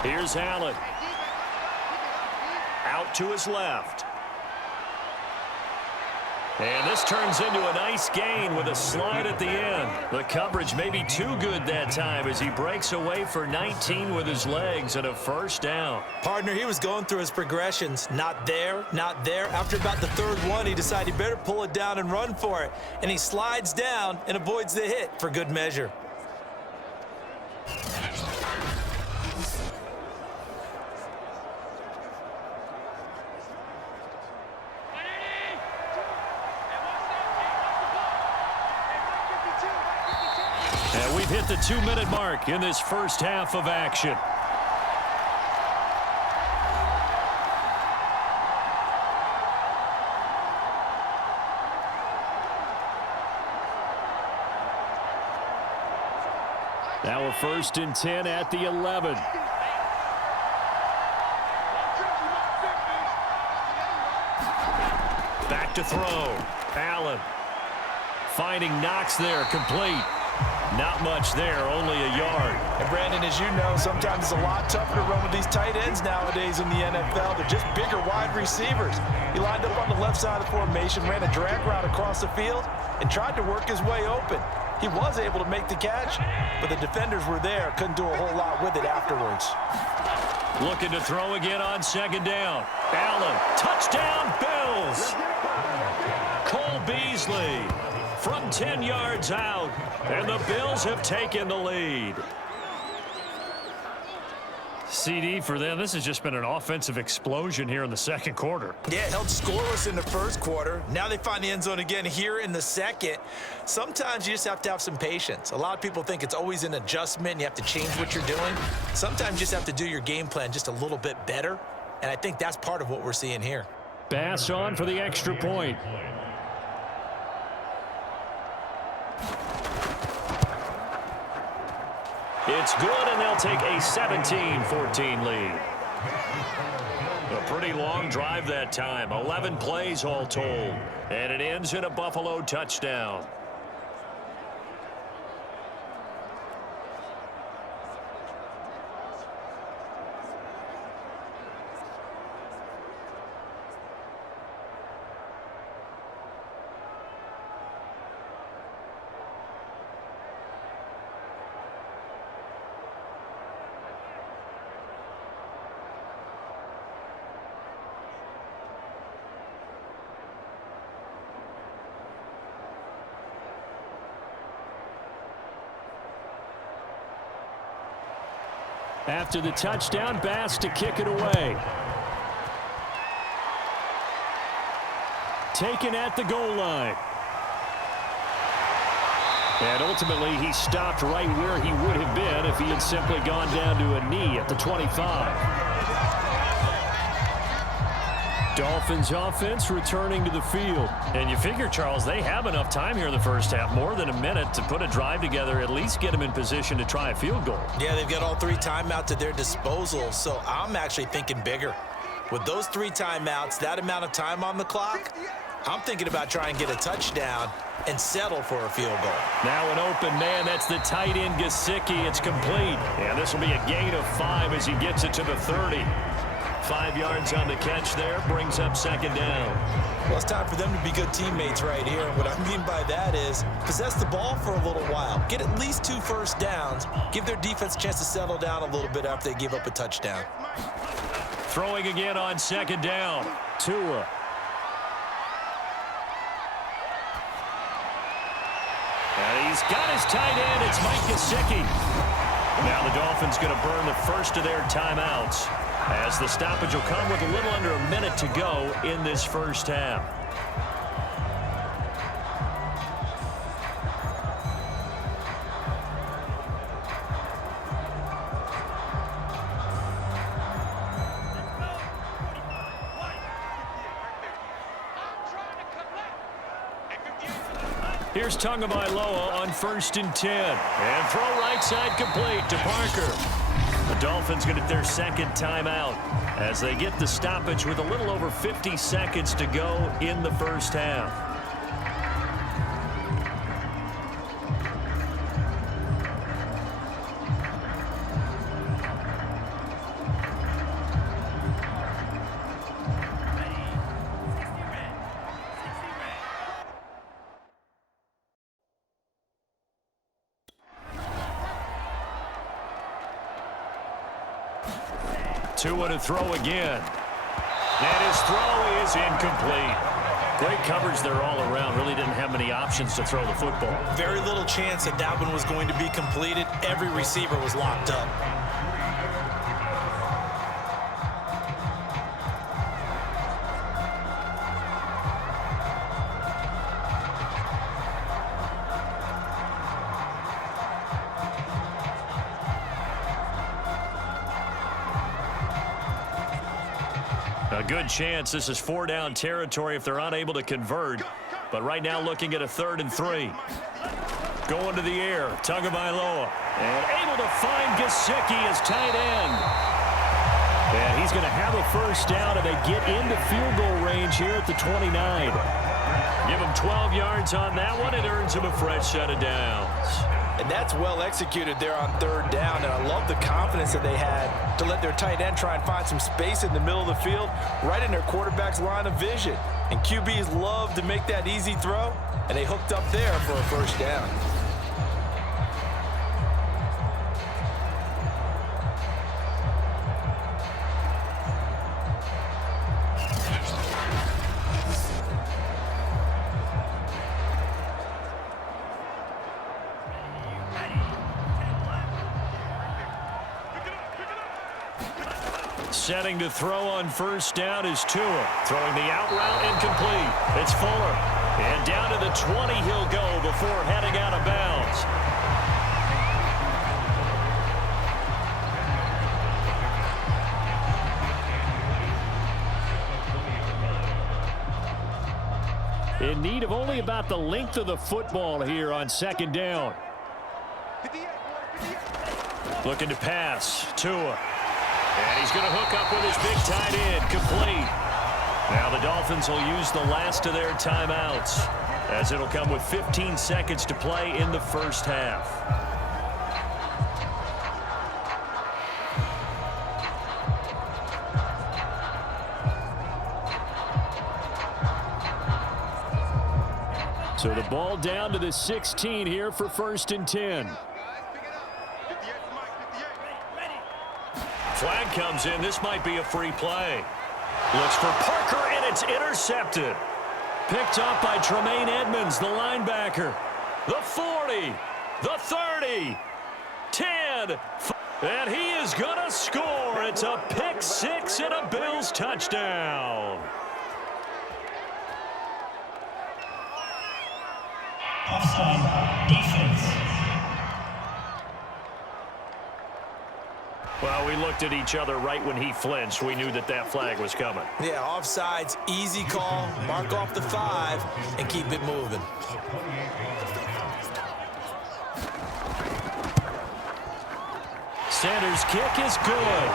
Here's Allen. Out to his left. And this turns into a nice gain with a slide at the end. The coverage may be too good that time as he breaks away for 19 with his legs and a first down. Partner, he was going through his progressions. Not there, not there. After about the third one, he decided he better pull it down and run for it. And he slides down and avoids the hit for good measure. And we've hit the 2-minute mark in this first half of action. Now a 1st and 10 at the 11. Back to throw. Allen finding Knox there, complete. Not much there, only a yard. And Brandon, as you know, sometimes it's a lot tougher to run with these tight ends nowadays in the NFL. They're just bigger wide receivers. He lined up on the left side of the formation, ran a drag route across the field, and tried to work his way open. He was able to make the catch, but the defenders were there. Couldn't do a whole lot with it afterwards. Looking to throw again on 2nd down. Allen, touchdown Bills! Cole Beasley from 10 yards out, and the Bills have taken the lead. CD for them. This has just been an offensive explosion here in the second quarter. Yeah, held scoreless in the first quarter. Now they find the end zone again here in the second. Sometimes you just have to have some patience. A lot of people think it's always an adjustment. You have to change what you're doing. Sometimes you just have to do your game plan just a little bit better, and I think that's part of what we're seeing here. Bass on for the extra point. It's good, and they'll take a 17-14 lead. A pretty long drive that time. 11 plays all told. And it ends in a Buffalo touchdown. After the touchdown, Bass to kick it away. Taken at the goal line. And ultimately, he stopped right where he would have been if he had simply gone down to a knee at the 25. Dolphins offense returning to the field. And you figure, Charles, they have enough time here in the first half, more than a minute, to put a drive together, at least get them in position to try a field goal. Yeah, they've got all 3 timeouts at their disposal, so I'm actually thinking bigger. With those 3 timeouts, that amount of time on the clock, I'm thinking about trying to get a touchdown and settle for a field goal. Now an open man, that's the tight end Gesicki. It's complete. And this will be a gain of 5 as he gets it to the 30. 5 yards on the catch there, brings up 2nd down. Well, it's time for them to be good teammates right here. And what I mean by that is possess the ball for a little while. Get at least 2 first downs. Give their defense a chance to settle down a little bit after they give up a touchdown. Throwing again on 2nd down. Tua. And he's got his tight end. It's Mike Gesicki. Now the Dolphins going to burn the first of their timeouts, as the stoppage will come with a little under a minute to go in this first half. Here's Tagovailoa on 1st and 10. And throw right side complete to Parker. The Dolphins get their 2nd timeout as they get the stoppage with a little over 50 seconds to go in the first half. Tua to throw again. And his throw is incomplete. Great coverage there all around. Really didn't have many options to throw the football. Very little chance that one was going to be completed. Every receiver was locked up. A good chance this is 4-down territory if they're unable to convert. But right now looking at a 3rd and 3. Going to the air, Tagovailoa. And able to find Gesicki as tight end. And he's going to have a first down, and they get into field goal range here at the 29. Give him 12 yards on that one. It earns him a fresh set of downs. And that's well executed there on 3rd down. And I love the confidence that they had to let their tight end try and find some space in the middle of the field, right in their quarterback's line of vision. And QBs love to make that easy throw, and they hooked up there for a first down. Setting to throw on first down is Tua. Throwing the out route incomplete. It's Fuller. And down to the 20 he'll go before heading out of bounds. In need of only about the length of the football here on 2nd down. Looking to pass. Tua. And he's going to hook up with his big tight end. Complete. Now the Dolphins will use the last of their timeouts, as it'll come with 15 seconds to play in the first half. So the ball down to the 16 here for 1st and 10. Flag comes in. This might be a free play. Looks for Parker, and it's intercepted. Picked up by Tremaine Edmonds, the linebacker. The 40, the 30, 10, and he is going to score. It's a pick six and a Bills touchdown. Offside defense. Well, we looked at each other right when he flinched. We knew that that flag was coming. Yeah, offsides, easy call. Mark off the 5 and keep it moving. Sanders' kick is good.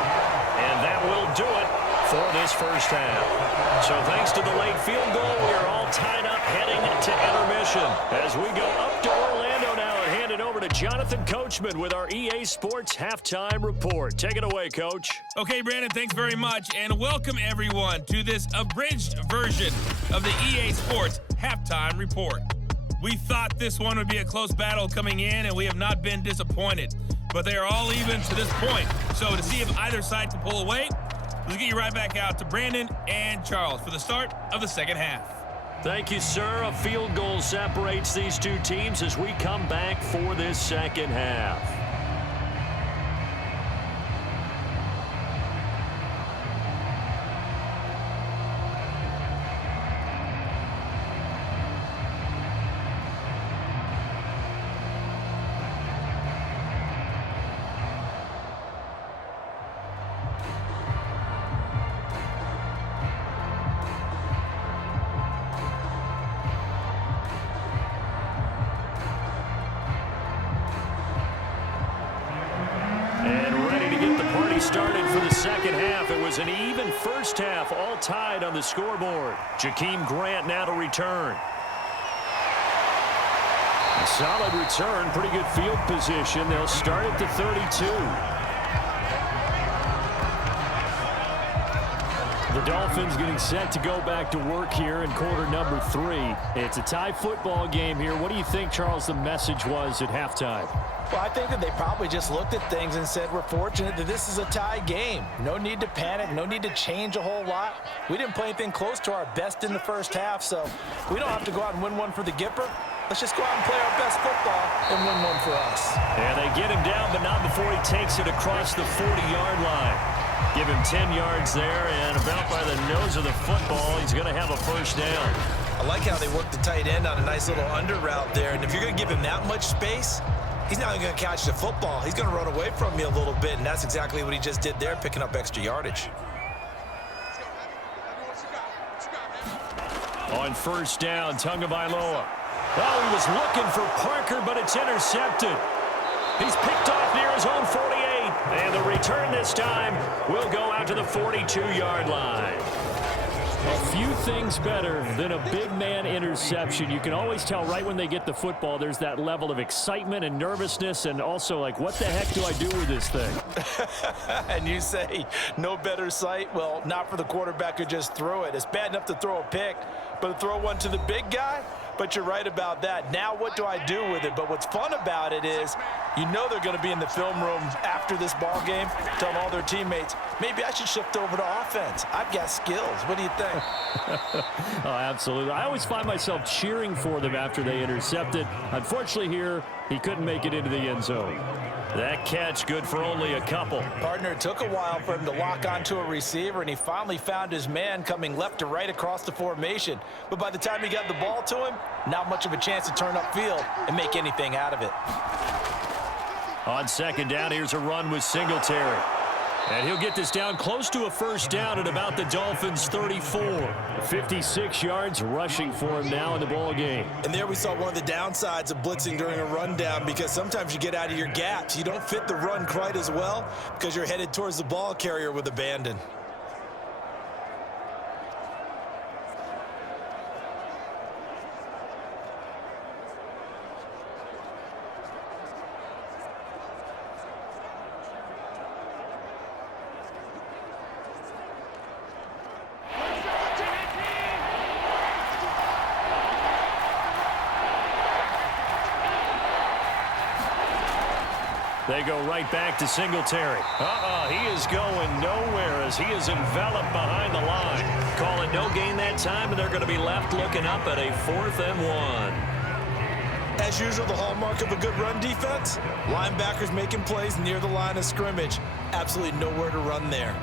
And that will do it for this first half. So thanks to the late field goal, we are all tied up heading to intermission. As we go up to Orlando now and hand it over to Jonathan Coachman with our EA Sports Halftime Report. Take it away, Coach. Okay, Brandon, thanks very much. And welcome, everyone, to this abridged version of the EA Sports Halftime Report. We thought this one would be a close battle coming in, and we have not been disappointed. But they are all even to this point. So to see if either side can pull away, let's get you right back out to Brandon and Charles for the start of the second half. Thank you, sir. A field goal separates these two teams as we come back for this second half. Started for the second half. It was an even first half, all tied on the scoreboard. Jakeem Grant now to return. A solid return, pretty good field position. They'll start at the 32. The Dolphins getting set to go back to work here in quarter number 3. It's a tie football game here. What do you think, Charles, the message was at halftime? Well, I think that they probably just looked at things and said, we're fortunate that this is a tie game. No need to panic, no need to change a whole lot. We didn't play anything close to our best in the first half, so we don't have to go out and win one for the Gipper. Let's just go out and play our best football and win one for us. And they get him down, but not before he takes it across the 40-yard line. Give him 10 yards there, and about by the nose of the football, he's going to have a first down. I like how they worked the tight end on a nice little under route there, and if you're going to give him that much space, he's not going to catch the football. He's going to run away from you a little bit, and that's exactly what he just did there, picking up extra yardage. On first down, Tagovailoa. Oh, he was looking for Parker, but it's intercepted. He's picked off near his own 48. And the return this time will go out to the 42-yard line. A few things better than a big man interception. You can always tell right when they get the football, there's that level of excitement and nervousness, and also like, what the heck do I do with this thing? And you say, no better sight? Well, not for the quarterback who just threw it. It's bad enough to throw a pick, but to throw one to the big guy? But you're right about that. Now what do I do with it? But what's fun about it is you know they're going to be in the film room after this ball game telling all their teammates, maybe I should shift over to offense. I've got skills. What do you think? Oh, absolutely. I always find myself cheering for them after they intercept it. Unfortunately here, he couldn't make it into the end zone. That catch good for only a couple. Partner, it took a while for him to lock onto a receiver, and he finally found his man coming left to right across the formation. But by the time he got the ball to him, not much of a chance to turn upfield and make anything out of it. On second down, here's a run with Singletary. And he'll get this down close to a first down at about the Dolphins' 34. 56 yards rushing for him now in the ball game. And there we saw one of the downsides of blitzing during a rundown, because sometimes you get out of your gaps. You don't fit the run quite as well because you're headed towards the ball carrier with abandon. They go right back to Singletary. He is going nowhere as he is enveloped behind the line. Call it no gain that time, and they're going to be left looking up at a 4th and 1. As usual, the hallmark of a good run defense, linebackers making plays near the line of scrimmage. Absolutely nowhere to run there.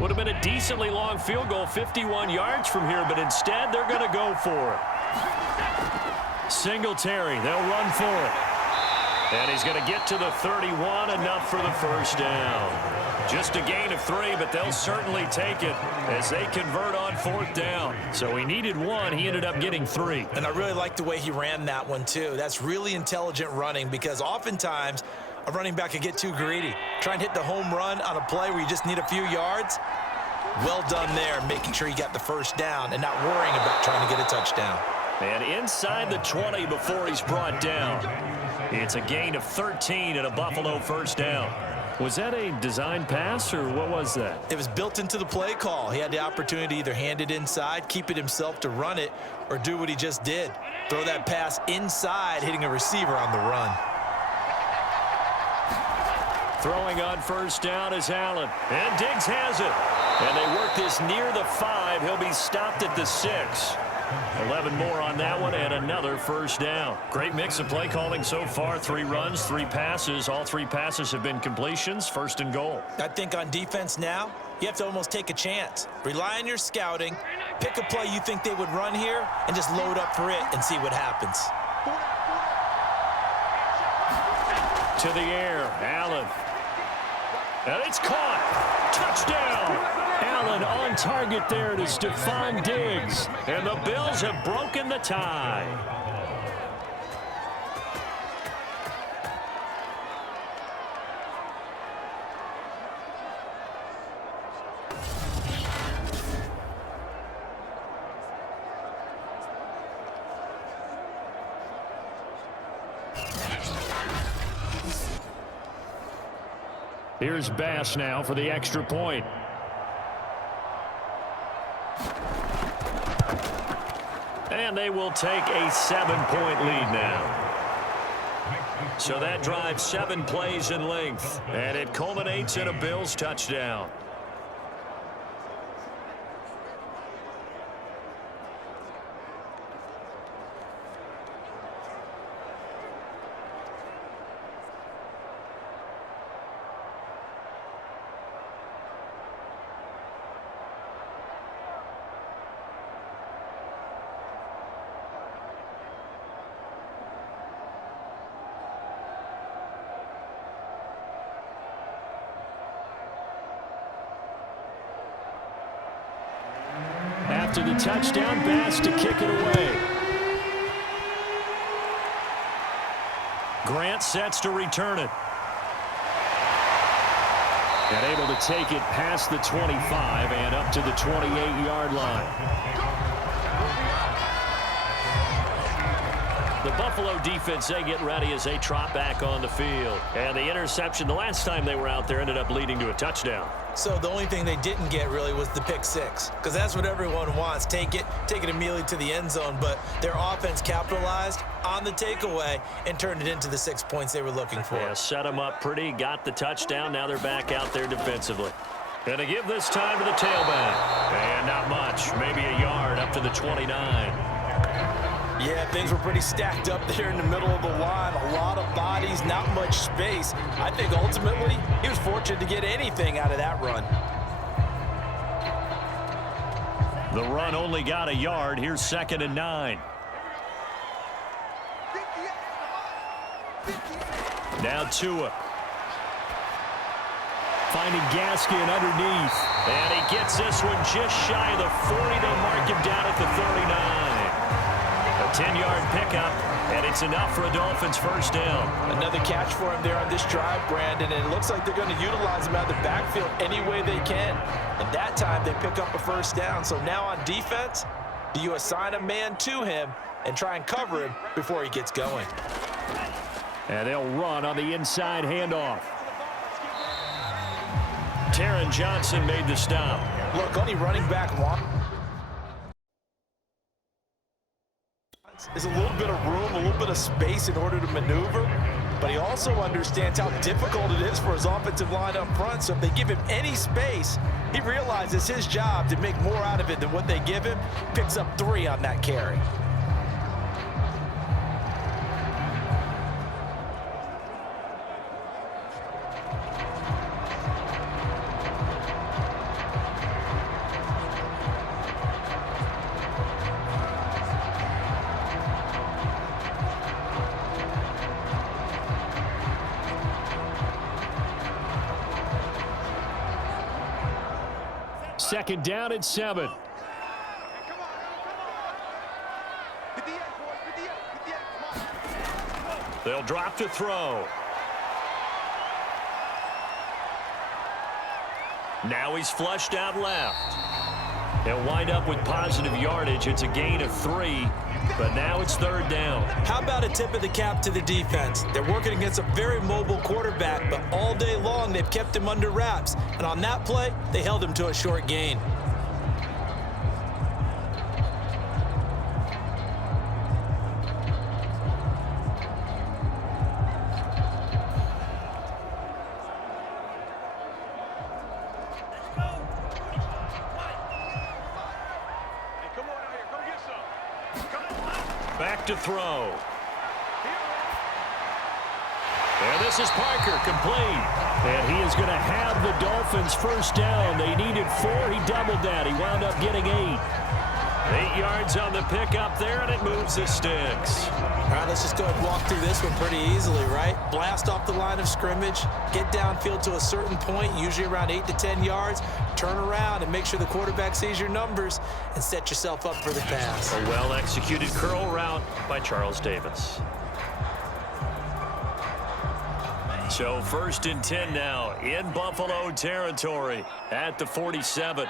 Would have been a decently long field goal, 51 yards from here, but instead they're going to go for it. Singletary, they'll run for it. And he's going to get to the 31, enough for the first down. Just a gain of 3, but they'll certainly take it as they convert on 4th down. So he needed 1. He ended up getting 3. And I really like the way he ran that one, too. That's really intelligent running, because oftentimes a running back can get too greedy. Try and hit the home run on a play where you just need a few yards. Well done there, making sure you got the first down and not worrying about trying to get a touchdown. And inside the 20 before he's brought down. It's a gain of 13 and a Buffalo first down. Was that a design pass, or what was that? It was built into the play call. He had the opportunity to either hand it inside, keep it himself to run it, or do what he just did. Throw that pass inside, hitting a receiver on the run. Throwing on first down is Allen. And Diggs has it. And they work this near the 5. He'll be stopped at the 6. 11 more on that one, and another first down. Great mix of play calling so far. 3 runs, 3 passes. All 3 passes have been completions. 1st and goal. I think on defense now, you have to almost take a chance. Rely on your scouting. Pick a play you think they would run here, and just load up for it and see what happens. To the air, Allen. And it's caught. Touchdown. Allen on target there to Stephon Diggs. And the Bills have broken the tie. Here's Bass now for the extra point. And they will take a 7-point lead now. So that drives 7 plays in length. And it culminates in a Bills touchdown. After the touchdown, Bass to kick it away. Grant sets to return it. And able to take it past the 25 and up to the 28-yard line. The Buffalo defense, they get ready as they trot back on the field. And the interception the last time they were out there ended up leading to a touchdown. So the only thing they didn't get really was the pick six, because that's what everyone wants. Take it immediately to the end zone, but their offense capitalized on the takeaway and turned it into the 6 points they were looking for. Yeah, set them up pretty, got the touchdown. Now they're back out there defensively. And to give this time to the tailback. And not much, maybe a yard up to the 29. Yeah, things were pretty stacked up there in the middle of the line. A lot of bodies, not much space. I think ultimately he was fortunate to get anything out of that run. The run only got a yard. Here's 2nd and 9. Now Tua. Finding Gaskin underneath. And he gets this one just shy of the 40. They'll mark him down at the 39. A 10-yard pickup, and it's enough for a Dolphins first down. Another catch for him there on this drive, Brandon, and it looks like they're going to utilize him out of the backfield any way they can. And that time they pick up a first down. So now on defense, do you assign a man to him and try and cover him before he gets going? And they'll run on the inside handoff. Taron Johnson made the stop. Look, only running back one. Is a little bit of room, a little bit of space in order to maneuver, but he also understands how difficult it is for his offensive line up front. So if they give him any space, he realizes his job to make more out of it than what they give him. Picks up 3 on that carry. Second down and 7. They'll drop to throw. Now he's flushed out left. He'll wind up with positive yardage. It's a gain of 3, but now it's 3rd down. How about a tip of the cap to the defense? They're working against a very mobile quarterback, but all day long they've kept him under wraps. And on that play, they held him to a short gain. Back to throw. And this is Parker, complete. And he is going to have the Dolphins first down. They needed 4. He doubled that. He wound up getting 8. 8 yards on the pickup there, and it moves the sticks. All right, let's just go ahead and walk through this one pretty easily, right? Blast off the line of scrimmage, get downfield to a certain point, usually around 8 to 10 yards, turn around and make sure the quarterback sees your numbers and set yourself up for the pass. A well-executed curl route by Charles Davis. So 1st and 10 now in Buffalo territory at the 47.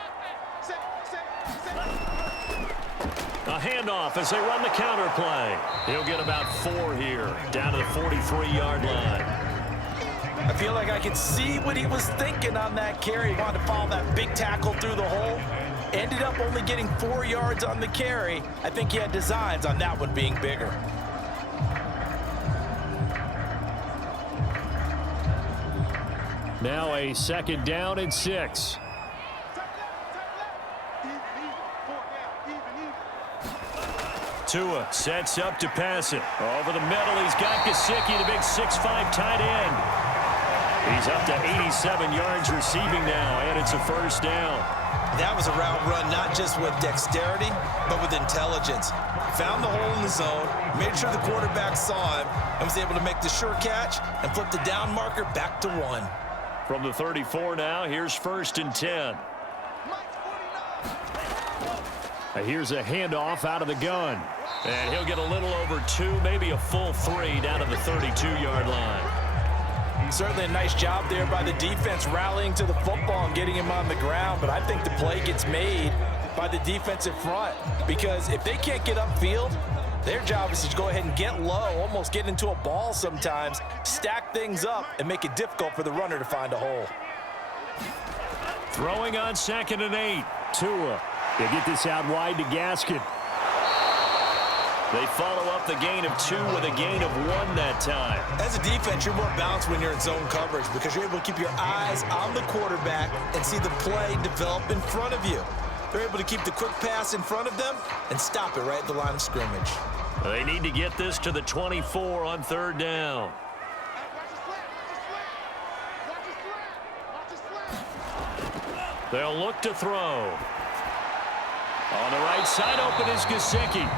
A handoff as they run the counter play. He'll get about 4 here, down to the 43-yard line. I feel like I can see what he was thinking on that carry. He wanted to follow that big tackle through the hole. Ended up only getting 4 yards on the carry. I think he had designs on that one being bigger. Now a 2nd down and 6. Tua sets up to pass it. Over the middle, he's got Gesicki, the big 6'5" tight end. He's up to 87 yards receiving now, and it's a 1st down. That was a route run not just with dexterity, but with intelligence. Found the hole in the zone, made sure the quarterback saw him, and was able to make the sure catch and flip the down marker back to 1. From the 34 now, here's 1st and 10. Here's a handoff out of the gun. And he'll get a little over 2, maybe a full 3 down to the 32-yard line. Certainly a nice job there by the defense rallying to the football and getting him on the ground, but I think the play gets made by the defensive front because if they can't get upfield, their job is to go ahead and get low, almost get into a ball sometimes, stack things up, and make it difficult for the runner to find a hole. Throwing on 2nd and 8. Tua. They get this out wide to Gaskin. They follow up the gain of 2 with a gain of 1 that time. As a defense, you're more balanced when you're in zone coverage because you're able to keep your eyes on the quarterback and see the play develop in front of you. They're able to keep the quick pass in front of them and stop it right at the line of scrimmage. They need to get this to the 24 on 3rd down. They'll look to throw. On the right side, open is Gesicki.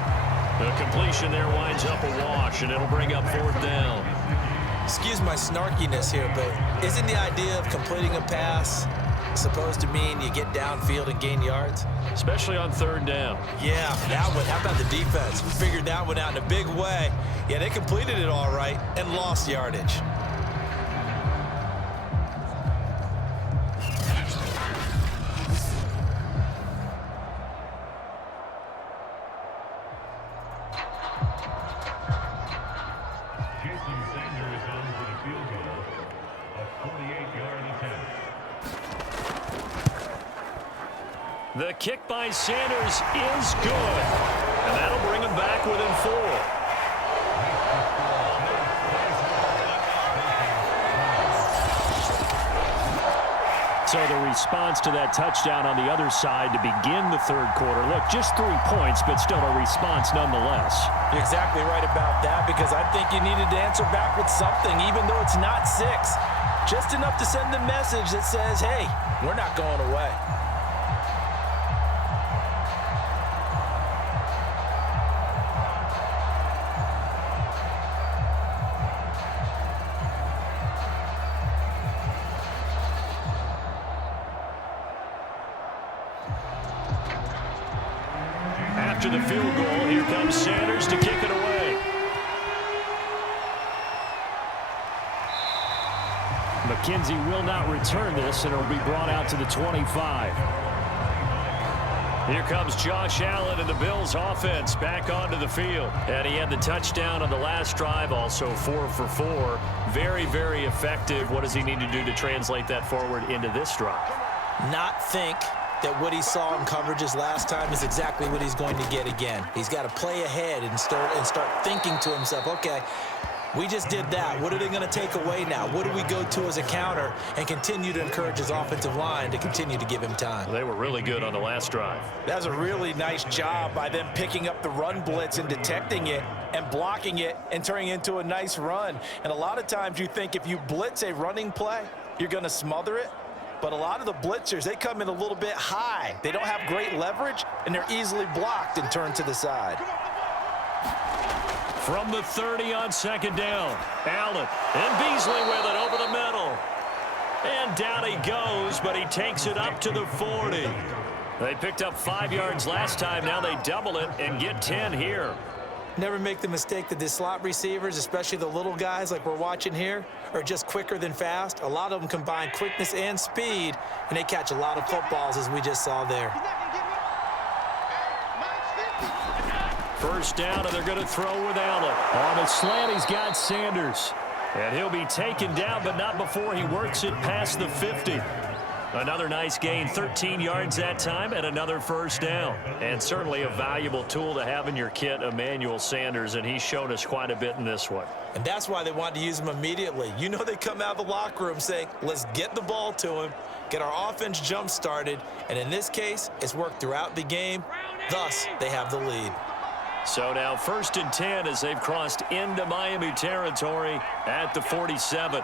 The completion there winds up a wash, and it'll bring up 4th down. Excuse my snarkiness here, but isn't the idea of completing a pass supposed to mean you get downfield and gain yards? Especially on 3rd down. Yeah, that one. How about the defense? Figured that one out in a big way. Yeah, they completed it all right and lost yardage. The kick by Sanders is good, and that'll bring him back within 4. So the response to that touchdown on the other side to begin the 3rd quarter. Look, just 3 points, but still a response nonetheless. You're exactly right about that because I think you needed to answer back with something, even though it's not 6. Just enough to send the message that says, hey, we're not going away. After the field goal, here comes Sanders to kick it away. McKenzie will not return this, and it'll be brought out to the 25. Here comes Josh Allen and the Bills offense back onto the field. And he had the touchdown on the last drive, also 4 for 4. Very, very effective. What does he need to do to translate that forward into this drive? Not think that what he saw in coverages last time is exactly what he's going to get again. He's got to play ahead and start thinking to himself, okay, we just did that. What are they going to take away now? What do we go to as a counter and continue to encourage his offensive line to continue to give him time? They were really good on the last drive. That was a really nice job by them picking up the run blitz and detecting it and blocking it and turning it into a nice run. And a lot of times you think if you blitz a running play, you're going to smother it. But a lot of the blitzers, they come in a little bit high. They don't have great leverage, and they're easily blocked and turned to the side. From the 30 on 2nd down, Allen and Beasley with it over the middle. And down he goes, but he takes it up to the 40. They picked up 5 yards last time. Now they double it and get 10 here. Never make the mistake that the slot receivers, especially the little guys like we're watching here, are just quicker than fast. A lot of them combine quickness and speed, and they catch a lot of footballs, as we just saw there. First down, and they're going to throw with Allen. On the slant, he's got Sanders. And he'll be taken down, but not before he works it past the 50. Another nice gain, 13 yards that time, and another first down. And certainly a valuable tool to have in your kit, Emmanuel Sanders, and he's shown us quite a bit in this one. And that's why they wanted to use him immediately. You know they come out of the locker room saying, let's get the ball to him, get our offense jump-started, and in this case, it's worked throughout the game. Thus, they have the lead. So now 1st and 10 as they've crossed into Miami territory at the 47.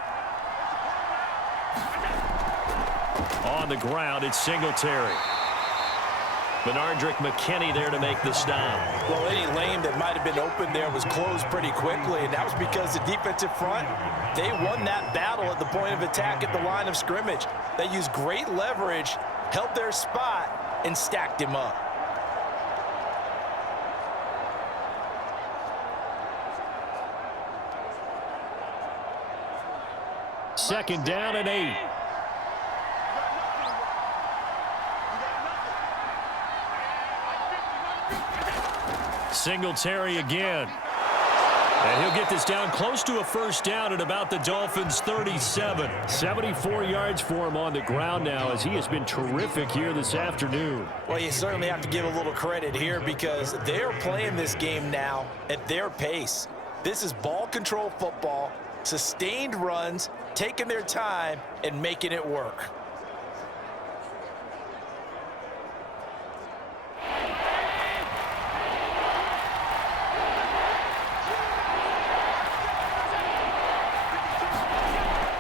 On the ground, it's Singletary. Benardrick McKinney there to make the stop. Well, any lane that might have been open there was closed pretty quickly, and that was because the defensive front, they won that battle at the point of attack at the line of scrimmage. They used great leverage, held their spot, and stacked him up. Second down and 8. Singletary again. And he'll get this down close to a first down at about the Dolphins' 37. 74 yards for him on the ground now, as he has been terrific here this afternoon. Well, you certainly have to give a little credit here because they're playing this game now at their pace. This is ball control football, sustained runs, taking their time and making it work.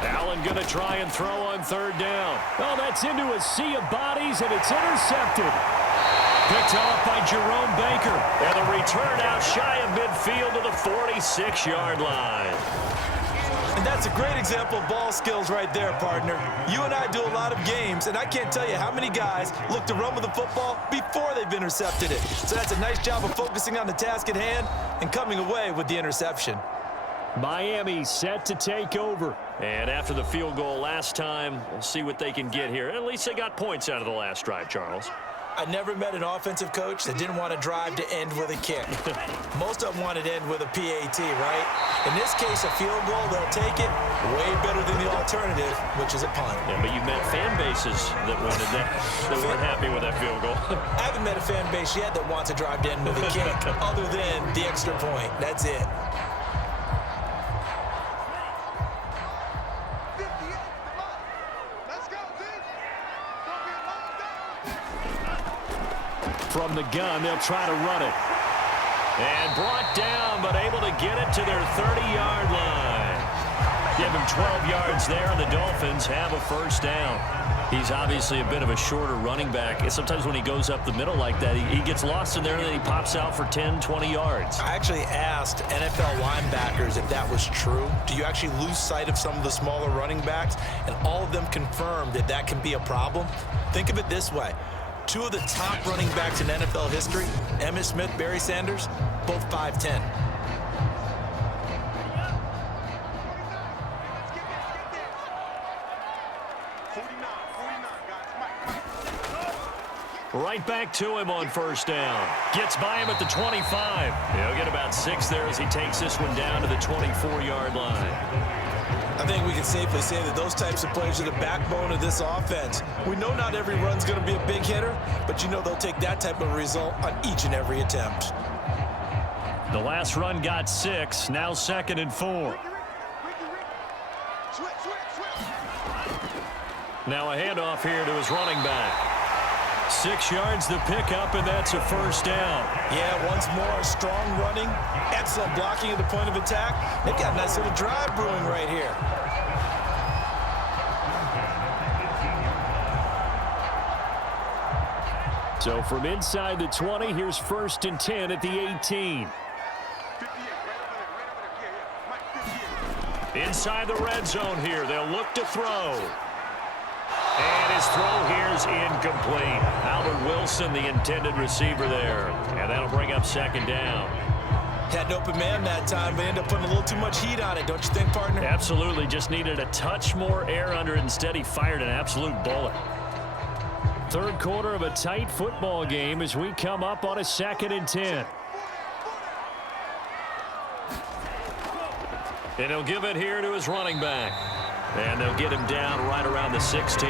Allen going to try and throw on 3rd down. Oh, that's into a sea of bodies, and it's intercepted. Picked off by Jerome Baker. And the return out shy of midfield to the 46-yard line. And that's a great example of ball skills right there, partner. You and I do a lot of games, and I can't tell you how many guys look to run with the football before they've intercepted it. So that's a nice job of focusing on the task at hand and coming away with the interception. Miami set to take over. And after the field goal last time, we'll see what they can get here. At least they got points out of the last drive, Charles. I never met an offensive coach that didn't want to drive to end with a kick. Most of them wanted to end with a PAT, right? In this case, a field goal, they'll take it way better than the alternative, which is a punt. Yeah, but you met fan bases that wanted that, that weren't happy with that field goal. I haven't met a fan base yet that wants to drive to end with a kick other than the extra point. That's it. From the gun, they'll try to run it. And brought down, but able to get it to their 30-yard line. Give him 12 yards there, and the Dolphins have a first down. He's obviously a bit of a shorter running back. Sometimes when he goes up the middle like that, he gets lost in there, and then he pops out for 10, 20 yards. I actually asked NFL linebackers if that was true. Do you actually lose sight of some of the smaller running backs? And all of them confirmed that that can be a problem. Think of it this way. 2 of the top running backs in NFL history, Emmitt Smith, Barry Sanders, both 5'10". Right back to him on first down. Gets by him at the 25. He'll get about 6 there as he takes this one down to the 24-yard line. I think we can safely say that those types of plays are the backbone of this offense. We know not every run's going to be a big hitter, but you know they'll take that type of result on each and every attempt. The last run got 6, now 2nd and 4. Now a handoff here to his running back. 6 yards the pickup, and that's a first down. Yeah, once more, strong running, excellent blocking at the point of attack. They've got a nice little drive brewing right here. So from inside the 20, here's 1st and 10 at the 18. Inside the red zone here, they'll look to throw. And his throw here's incomplete. Albert Wilson, the intended receiver there. And that'll bring up second down. Had an open man that time, but ended up putting a little too much heat on it, don't you think, partner? Absolutely. Just needed a touch more air under it. Instead, he fired an absolute bullet. Third quarter of a tight football game as we come up on a 2nd and 10. And he'll give it here to his running back. And they'll get him down right around the 16.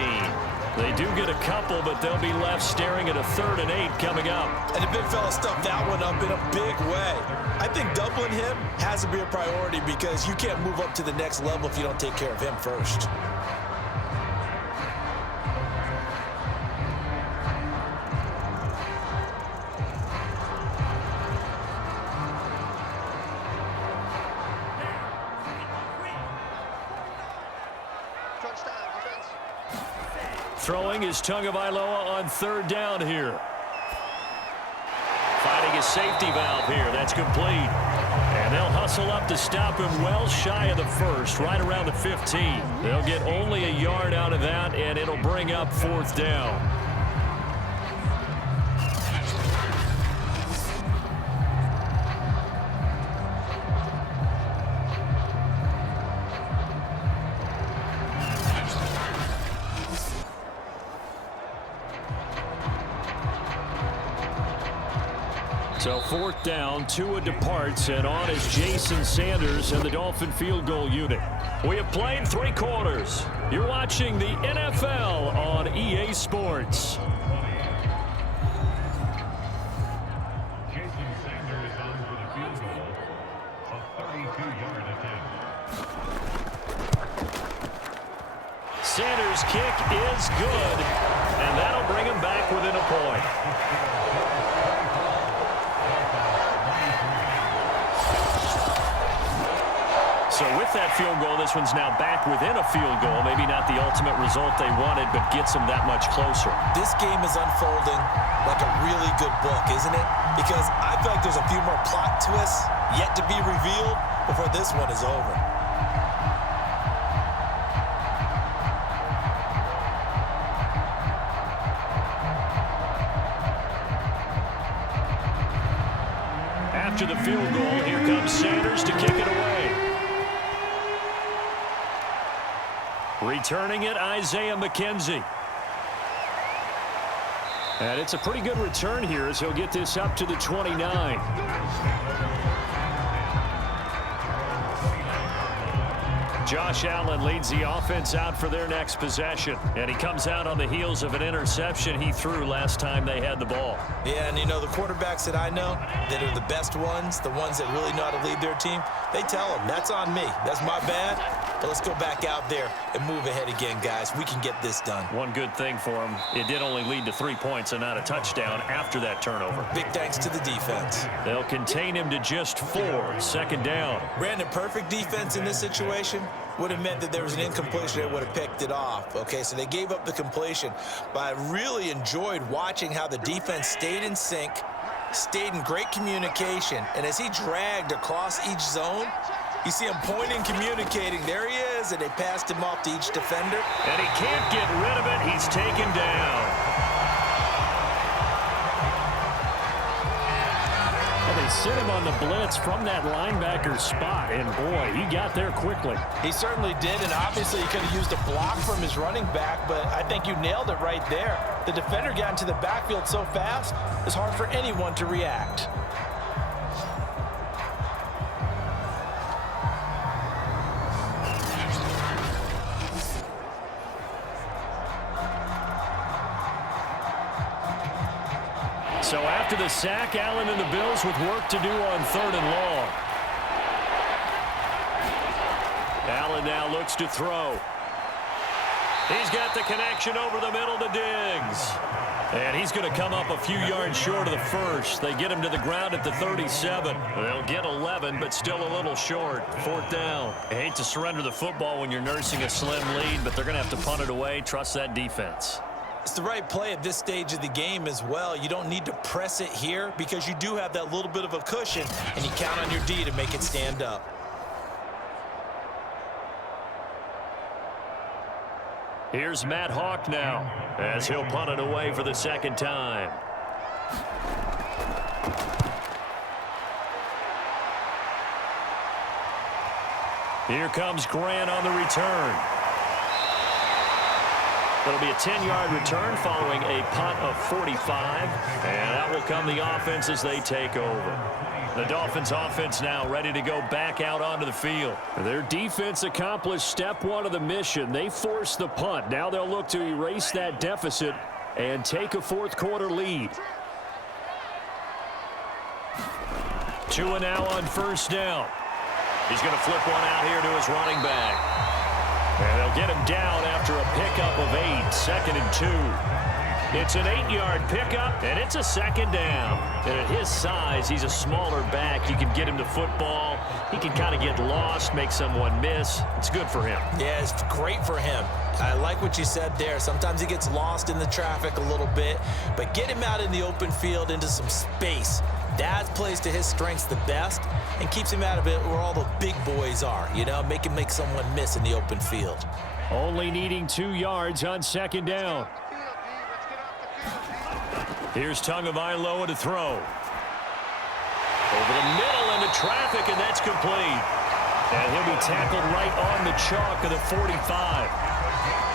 They do get a couple, but they'll be left staring at a 3rd and 8 coming up. And the big fella stuffed that one up in a big way. I think doubling him has to be a priority because you can't move up to the next level if you don't take care of him first. Throwing is Tagovailoa on 3rd down here. Finding his safety valve here. That's complete. And they'll hustle up to stop him well shy of the 1st, right around the 15. They'll get only a yard out of that, and it'll bring up 4th down. So 4th down, Tua departs, and on is Jason Sanders and the Dolphin field goal unit. We have played 3 quarters. You're watching the NFL on EA Sports. Jason Sanders on for the field goal, a 32-yard attempt. Sanders' kick is good, and that'll bring him back within a point. So with that field goal, this one's now back within a field goal. Maybe not the ultimate result they wanted, but gets them that much closer. This game is unfolding like a really good book, isn't it? Because I feel like there's a few more plot twists yet to be revealed before this one is over. After the field goal, here comes Sanders to kick it away. Returning it, Isaiah McKenzie. And it's a pretty good return here as he'll get this up to the 29. Josh Allen leads the offense out for their next possession. And he comes out on the heels of an interception he threw last time they had the ball. Yeah, and you know, the quarterbacks that I know that are the best ones, the ones that really know how to lead their team, they tell them, that's on me. That's my bad. But let's go back out there and move ahead again, guys. We can get this done. One good thing for him, it did only lead to 3 points and not a touchdown after that turnover. Big thanks to the defense. They'll contain him to just 4, 2nd down. Brandon, perfect defense in this situation would have meant that there was an incompletion that would have picked it off. Okay, so they gave up the completion, but I really enjoyed watching how the defense stayed in sync, stayed in great communication, and as he dragged across each zone, you see him pointing, communicating. There he is, and they passed him off to each defender. And he can't get rid of it. He's taken down. Well, they sit him on the blitz from that linebacker spot, and boy, he got there quickly. He certainly did, and obviously he could have used a block from his running back, but I think you nailed it right there. The defender got into the backfield so fast, it's hard for anyone to react. So after the sack, Allen and the Bills with work to do on 3rd and long. Allen now looks to throw. He's got the connection over the middle to Diggs. And he's going to come up a few yards short of the 1st. They get him to the ground at the 37. They'll get 11, but still a little short. 4th down. I hate to surrender the football when you're nursing a slim lead, but they're going to have to punt it away. Trust that defense. It's the right play at this stage of the game as well. You don't need to press it here because you do have that little bit of a cushion, and you count on your D to make it stand up. Here's Matt Hawk now as he'll punt it away for the second time. Here comes Grant on the return. It'll be a 10-yard return following a punt of 45, and that will come the offense as they take over. The Dolphins offense now ready to go back out onto the field. Their defense accomplished step one of the mission. They forced the punt. Now they'll look to erase that deficit and take a fourth-quarter lead. Tua now on first down. He's going to flip one out here to his running back. And they'll get him down after a pickup of 8, 2nd and 2. It's an 8-yard pickup, and it's a second down. And at his size, he's a smaller back. You can get him to football. He can kind of get lost, make someone miss. It's good for him. Yeah, it's great for him. I like what you said there. Sometimes he gets lost in the traffic a little bit, but get him out in the open field into some space. That plays to his strengths the best and keeps him out of it where all the big boys are, you know, make him make someone miss in the open field. Only needing 2 yards on second down. Here's Tagovailoa to throw. Over the middle into traffic, and that's complete. And he'll be tackled right on the chalk of the 45.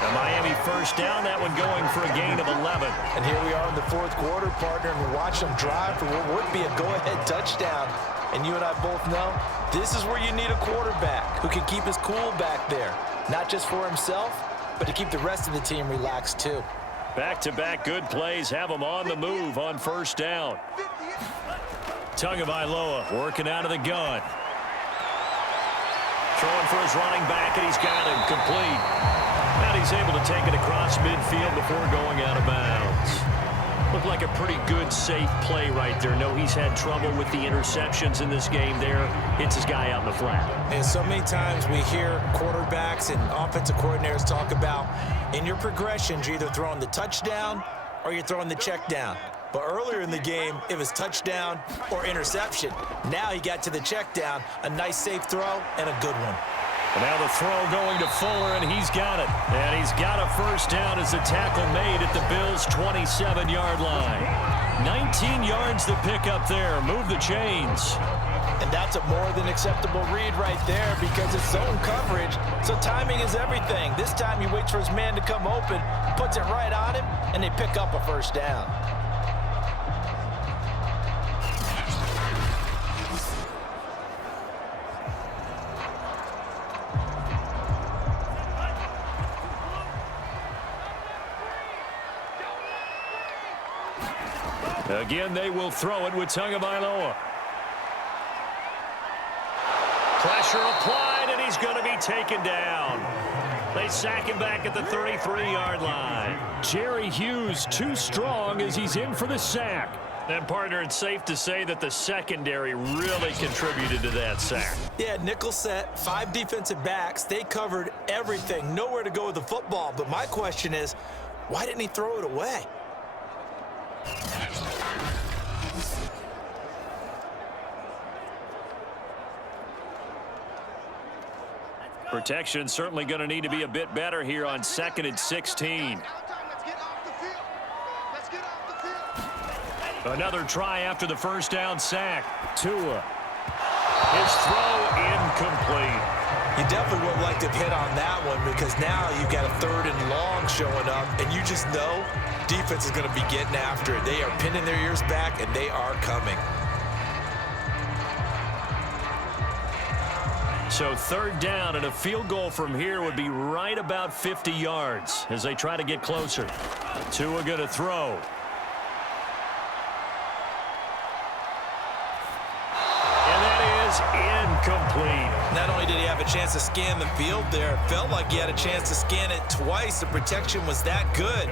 The Miami first down, that one going for a gain of 11. And here we are in the fourth quarter, partner, and watch them drive for what would be a go-ahead touchdown. And you and I both know this is where you need a quarterback who can keep his cool back there. Not just for himself, but to keep the rest of the team relaxed too. Back-to-back good plays have him on the move on first down. Tagovailoa working out of the gun. Throwing for his running back, and he's got him complete. And he's able to take it across midfield before going out of bounds. Looked like a pretty good, safe play right there. No, he's had trouble with the interceptions in this game there. Hits his guy out in the flat. And so many times we hear quarterbacks and offensive coordinators talk about in your progressions, you're either throwing the touchdown or you're throwing the check down. But earlier in the game, it was touchdown or interception. Now he got to the check down, a nice safe throw and a good one. And now the throw going to Fuller, and he's got it. And he's got a first down as the tackle made at the Bills' 27-yard line. 19 yards to pick up there. Move the chains. And that's a more than acceptable read right there because it's zone coverage, so timing is everything. This time he waits for his man to come open, puts it right on him, and they pick up a first down. Again, they will throw it with Tagovailoa. Pressure applied, and he's going to be taken down. They sack him back at the 33-yard line. Jerry Hughes too strong as he's in for the sack. And, partner, it's safe to say that the secondary really contributed to that sack. Yeah, nickel set, 5 defensive backs. They covered everything. Nowhere to go with the football. But my question is, why didn't he throw it away? Protection certainly going to need to be a bit better here on 2nd and 16. Another try after the first down sack. Tua. His throw incomplete. You definitely would like to hit on that one because now you've got a 3rd and long showing up, and you just know defense is going to be getting after it. They are pinning their ears back, and they are coming. So 3rd down, and a field goal from here would be right about 50 yards as they try to get closer. Tua going to throw. And that is incomplete. Not only did he have a chance to scan the field there, it felt like he had a chance to scan it twice. The protection was that good.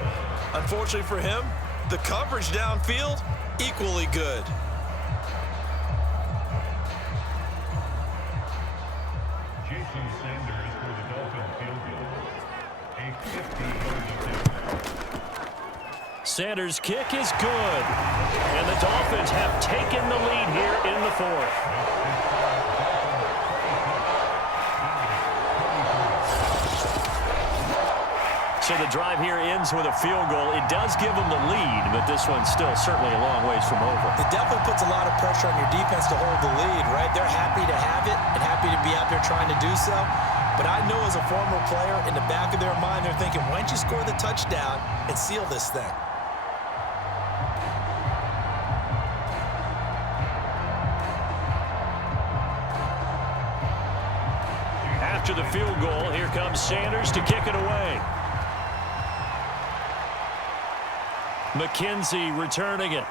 Unfortunately for him, the coverage downfield, equally good. Jason Sanders for the Dolphin field goal. A 50-yard attempt. Sanders' kick is good. And the Dolphins have taken the lead here in the 4th. So the drive here ends with a field goal. It does give them the lead, but this one's still certainly a long ways from over. It definitely puts a lot of pressure on your defense to hold the lead, right? They're happy to have it and happy to be out there trying to do so. But I know as a former player, in the back of their mind, they're thinking, why don't you score the touchdown and seal this thing? After the field goal, here comes Sanders to kick it away. McKenzie returning it.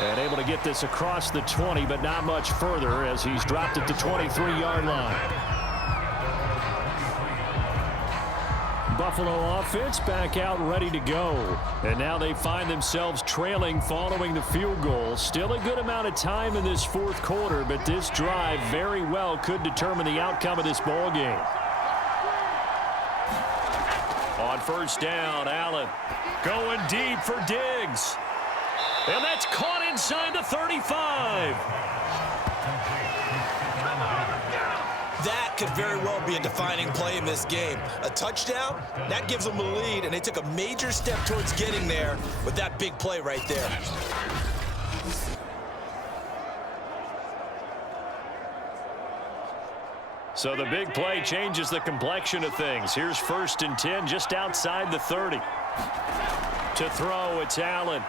And able to get this across the 20, but not much further as he's dropped at the 23-yard line. Buffalo offense back out ready to go. And now they find themselves trailing following the field goal. Still a good amount of time in this fourth quarter, but this drive very well could determine the outcome of this ball game. On first down, Allen going deep for Diggs. And that's caught inside the 35. That could very well be a defining play in this game. A touchdown, that gives them a lead, and they took a major step towards getting there with that big play right there. So the big play changes the complexion of things. Here's 1st and 10 just outside the 30. To throw, it's Allen.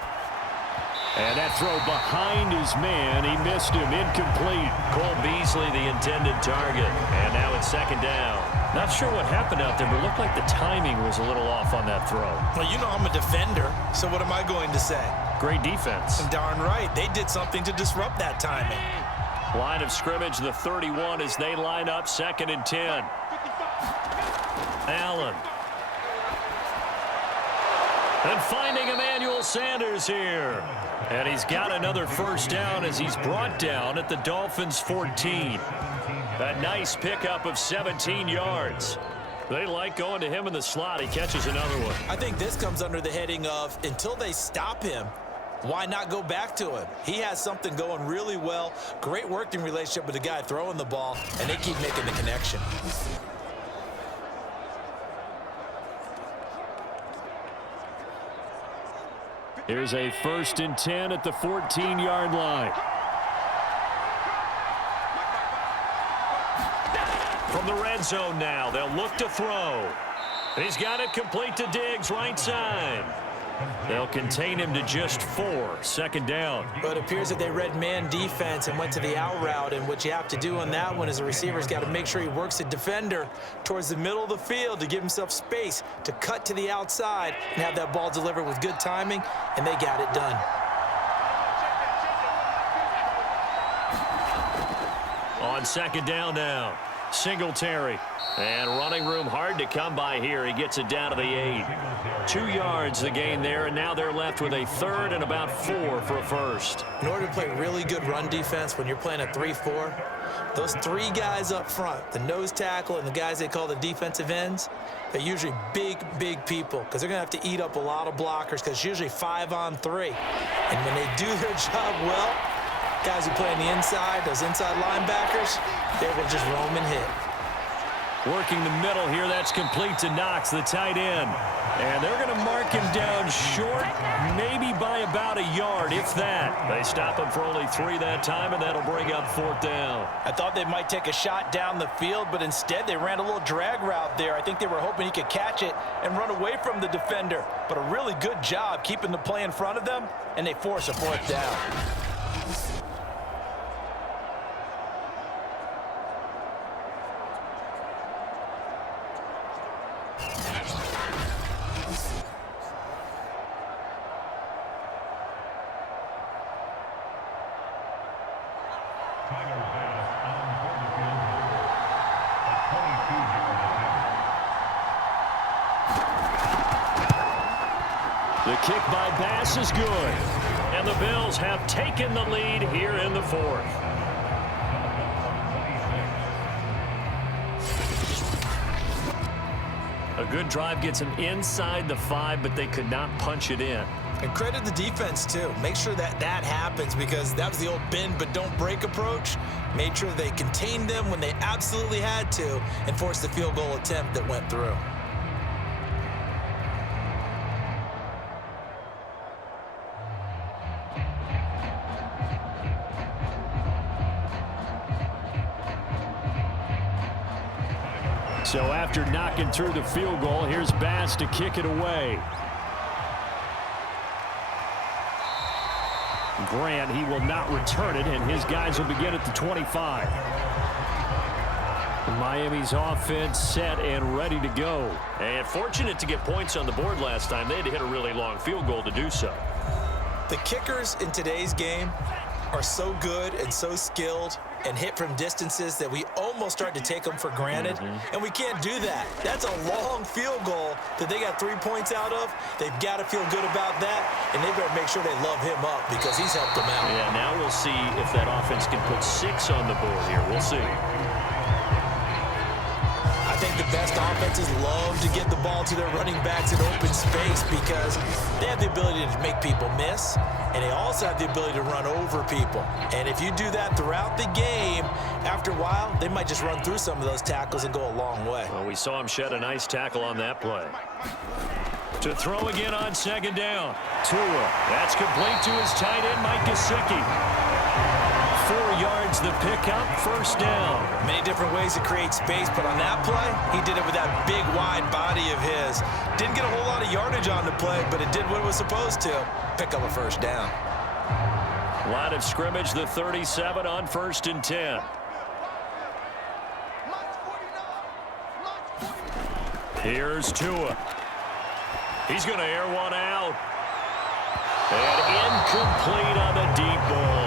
And that throw behind his man. He missed him. Incomplete. Cole Beasley, the intended target. And now it's 2nd down. Not sure what happened out there, but it looked like the timing was a little off on that throw. Well, you know I'm a defender, so what am I going to say? Great defense. Darn right. They did something to disrupt that timing. Line of scrimmage, the 31 as they line up 2nd and 10. Allen. And finding Emmanuel Sanders here. And he's got another first down as he's brought down at the Dolphins' 14. A nice pickup of 17 yards. They like going to him in the slot. He catches another one. I think this comes under the heading of until they stop him, why not go back to him? He has something going really well. Great working relationship with the guy throwing the ball, and they keep making the connection. Here's a 1st and 10 at the 14-yard line. From the red zone now, they'll look to throw. He's got it complete to Diggs, right side. They'll contain him to just 4. 2nd down. But it appears that they read man defense and went to the out route, and what you have to do on that one is the receiver's got to make sure he works the defender towards the middle of the field to give himself space to cut to the outside and have that ball delivered with good timing, and they got it done. On 2nd down now, Singletary. And running room hard to come by here. He gets it down to the 8. 2 yards the gain there, and now they're left with a 3rd and about 4 for a first. In order to play really good run defense when you're playing a 3-4, those 3 guys up front, the nose tackle and the guys they call the defensive ends, they're usually big people because they're going to have to eat up a lot of blockers because it's usually 5-on-3. And when they do their job well, guys who play on the inside, those inside linebackers, they will just roam and hit. Working the middle here, that's complete to Knox, the tight end. And they're going to mark him down short, maybe by about a yard, if that. They stop him for only 3 that time, and that'll bring up 4th down. I thought they might take a shot down the field, but instead they ran a little drag route there. I think they were hoping he could catch it and run away from the defender. But a really good job keeping the play in front of them, and they force a 4th down. The kick by Bass is good. And the Bills have taken the lead here in the 4th. A good drive gets them inside the 5, but they could not punch it in. And credit the defense, too. Make sure that happens, because that was the old bend but don't break approach. Made sure they contained them when they absolutely had to and forced the field goal attempt that went through. So after knocking through the field goal, here's Bass to kick it away. Grant, he will not return it, and his guys will begin at the 25. Miami's offense set and ready to go. And fortunate to get points on the board last time. They had to hit a really long field goal to do so. The kickers in today's game are so good and so skilled and hit from distances that we almost start to take them for granted, and we can't do that. That's a long field goal that they got 3 points out of. They've got to feel good about that, and they better make sure they love him up because he's helped them out. Yeah, now we'll see if that offense can put 6 on the board here. We'll see. I think the best offenses love to get the ball to their running backs in open space because they have the ability to make people miss, and they also have the ability to run over people. And if you do that throughout the game, after a while, they might just run through some of those tackles and go a long way. Well, we saw him shed a nice tackle on that play. To throw again on second down. Tua. That's complete to his tight end, Mike Gesicki. 4 yards the pickup, first down. Many different ways to create space, but on that play, he did it with that big, wide body of his. Didn't get a whole lot of yardage on the play, but it did what it was supposed to. Pick up a first down. Line of scrimmage, the 37 on 1st and 10. Here's Tua. He's going to air one out. And incomplete on the deep ball.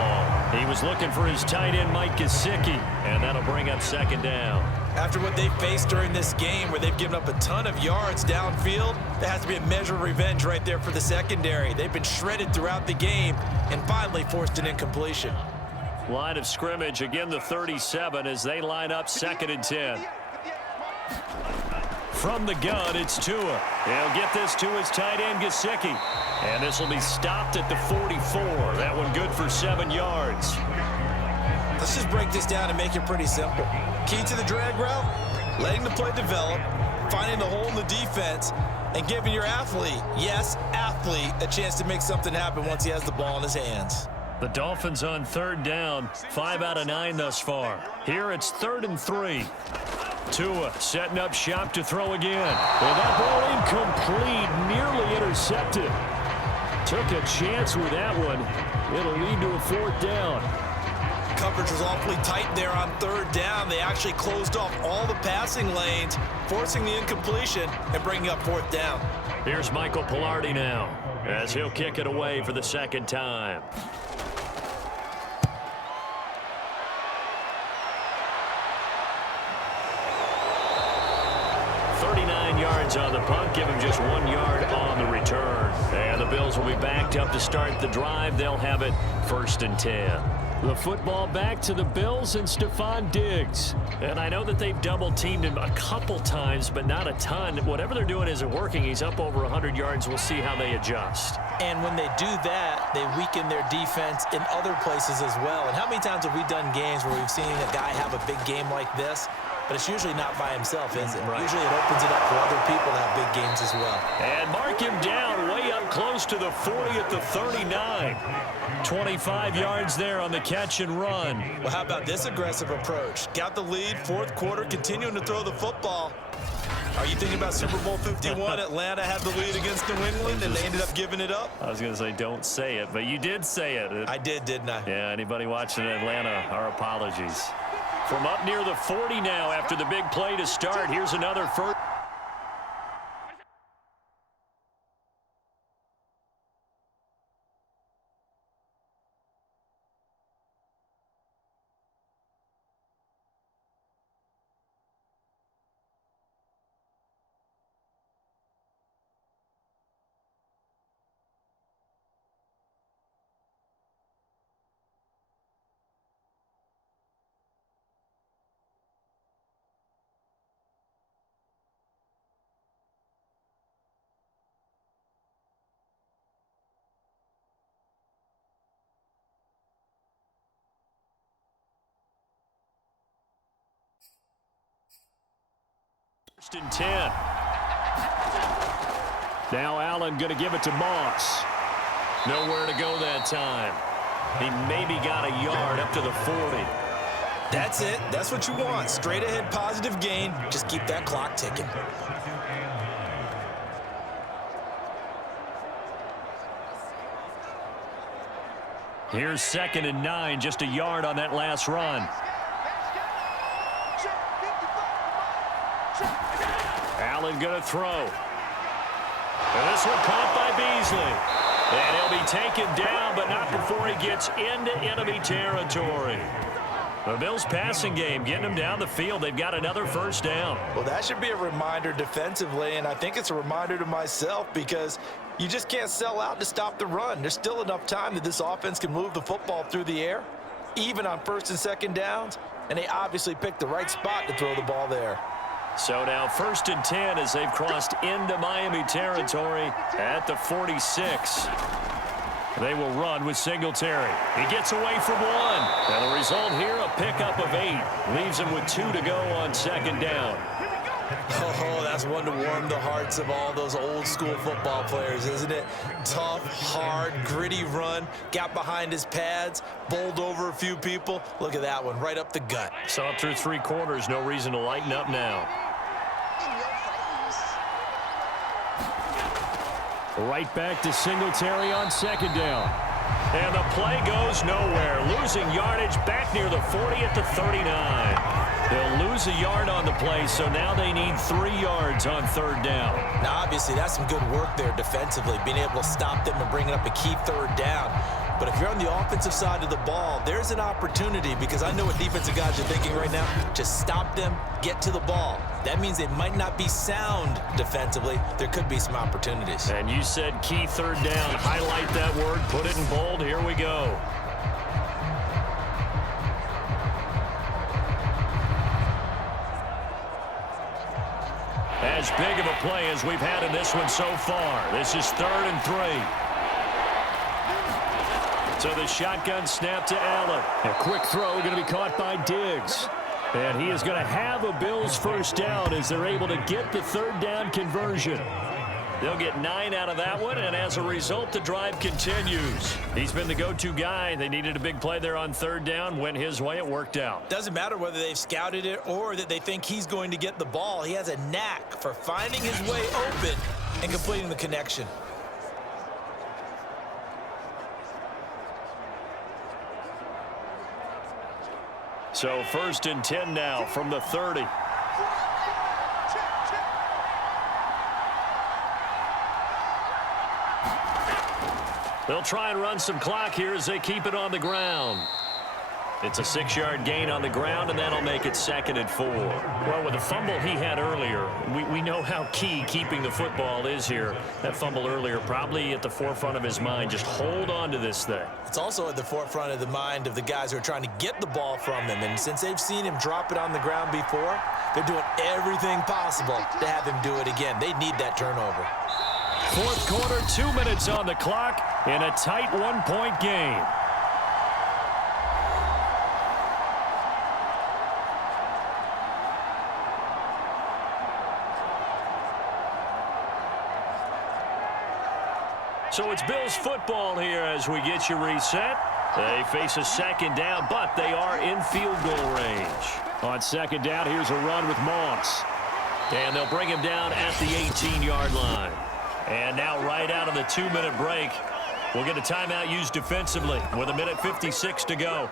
He was looking for his tight end, Mike Gesicki, and that'll bring up second down. After what they faced during this game where they've given up a ton of yards downfield, there has to be a measure of revenge right there for the secondary. They've been shredded throughout the game and finally forced an incompletion. Line of scrimmage, again the 37 as they line up 2nd and 10. From the gun, it's Tua. He'll get this to his tight end, Gesicki. And this will be stopped at the 44. That one good for 7 yards. Let's just break this down and make it pretty simple. Key to the drag route, letting the play develop, finding the hole in the defense, and giving your athlete, yes, athlete, a chance to make something happen once he has the ball in his hands. The Dolphins on 3rd down, 5 out of 9 thus far. Here it's 3rd and 3. Tua setting up shop to throw again. And that ball incomplete, nearly intercepted. Took a chance with that one. It'll lead to a 4th down. Coverage was awfully tight there on 3rd down. They actually closed off all the passing lanes, forcing the incompletion and bringing up 4th down. Here's Michael Pilardi now as he'll kick it away for the 2nd time. Yards on the punt, give him just 1 yard on the return. And the Bills will be backed up to start the drive. They'll have it 1st and 10. The football back to the Bills and Stephon Diggs. And I know that they've double-teamed him a couple times, but not a ton. Whatever they're doing isn't working. He's up over 100 yards. We'll see how they adjust. And when they do that, they weaken their defense in other places as well. And how many times have we done games where we've seen a guy have a big game like this? But it's usually not by himself, is it? Right. Usually it opens it up for other people to have big games as well. And mark him down way up close to the 40 at the 39. 25 yards there on the catch and run. Well, how about this aggressive approach? Got the lead, 4th quarter, continuing to throw the football. Are you thinking about Super Bowl 51? Atlanta had the lead against New England, and they ended up giving it up? I was going to say don't say it, but you did say it. I did, didn't I? Yeah, anybody watching Atlanta, our apologies. From up near the 40 now after the big play to start. Here's another first. First and 10. Now Allen going to give it to Moss. Nowhere to go that time. He maybe got a yard up to the 40. That's it. That's what you want. Straight ahead positive gain. Just keep that clock ticking. Here's 2nd and 9, just a yard on that last run. Allen going to throw. And this one caught by Beasley. And he'll be taken down, but not before he gets into enemy territory. The Bills' passing game getting them down the field. They've got another first down. Well, that should be a reminder defensively, and I think it's a reminder to myself because you just can't sell out to stop the run. There's still enough time that this offense can move the football through the air, even on 1st and 2nd downs, and they obviously picked the right spot to throw the ball there. So now 1st and 10 as they've crossed into Miami territory at the 46. They will run with Singletary. He gets away from one. And the result here, a pickup of 8. Leaves him with 2 to go on 2nd down. Oh, that's one to warm the hearts of all those old school football players, isn't it? Tough, hard, gritty run. Got behind his pads, bowled over a few people. Look at that one, right up the gut. Saw it through 3 quarters. No reason to lighten up now. Right back to Singletary on 2nd down. And the play goes nowhere. Losing yardage back near the 40 at the 39. They'll lose a yard on the play, so now they need 3 yards on 3rd down. Now, obviously, that's some good work there defensively, being able to stop them and bringing up a key 3rd down. But if you're on the offensive side of the ball, there's an opportunity because I know what defensive guys are thinking right now. Just stop them, get to the ball. That means they might not be sound defensively. There could be some opportunities. And you said key 3rd down. Highlight that word, put it in bold. Here we go. As big of a play as we've had in this one so far. This is 3rd and 3. So the shotgun snap to Allen. A quick throw going to be caught by Diggs. And he is going to have a Bills first down as they're able to get the 3rd down conversion. They'll get 9 out of that one, and as a result, the drive continues. He's been the go-to guy. They needed a big play there on 3rd down. Went his way. It worked out. Doesn't matter whether they've scouted it or that they think he's going to get the ball. He has a knack for finding his way open and completing the connection. So 1st and 10 now from the 30. They'll try and run some clock here as they keep it on the ground. It's a 6-yard gain on the ground, and that'll make it 2nd and 4. Well, with the fumble he had earlier, we know how key keeping the football is here. That fumble earlier probably at the forefront of his mind. Just hold on to this thing. It's also at the forefront of the mind of the guys who are trying to get the ball from him. And since they've seen him drop it on the ground before, they're doing everything possible to have him do it again. They need that turnover. 4th quarter, 2 minutes on the clock in a tight 1-point game. So it's Bills football here as we get you reset. They face a 2nd down, but they are in field goal range. On 2nd down, here's a run with Moss. And they'll bring him down at the 18-yard line. And now right out of the 2-minute break, we'll get a timeout used defensively with 1:56 to go.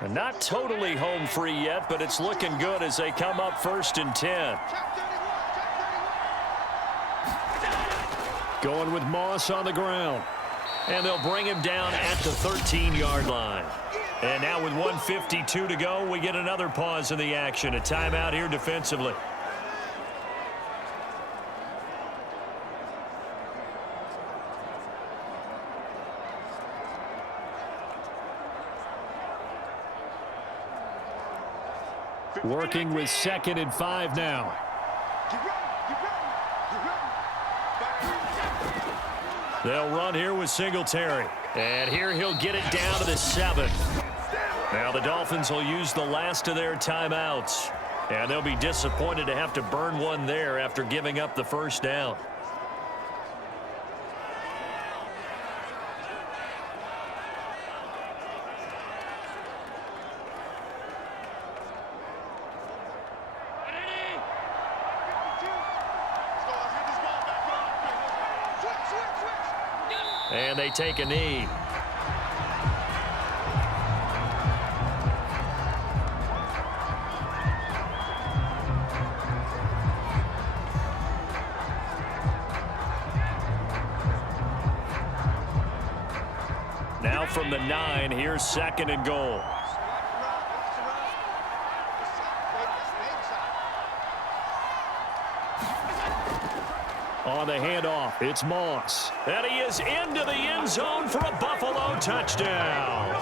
And not totally home free yet, but it's looking good as they come up 1st and 10. Going with Moss on the ground. And they'll bring him down at the 13-yard line. And now with 1:52 to go, we get another pause in the action. A timeout here defensively. Working with 2nd and 5 now. They'll run here with Singletary. And here he'll get it down to the 7. Now the Dolphins will use the last of their timeouts. And they'll be disappointed to have to burn one there after giving up the first down. And they take a knee. Now from the 9, here's 2nd and goal. On the handoff, it's Moss. And he is into the end zone for a Buffalo touchdown.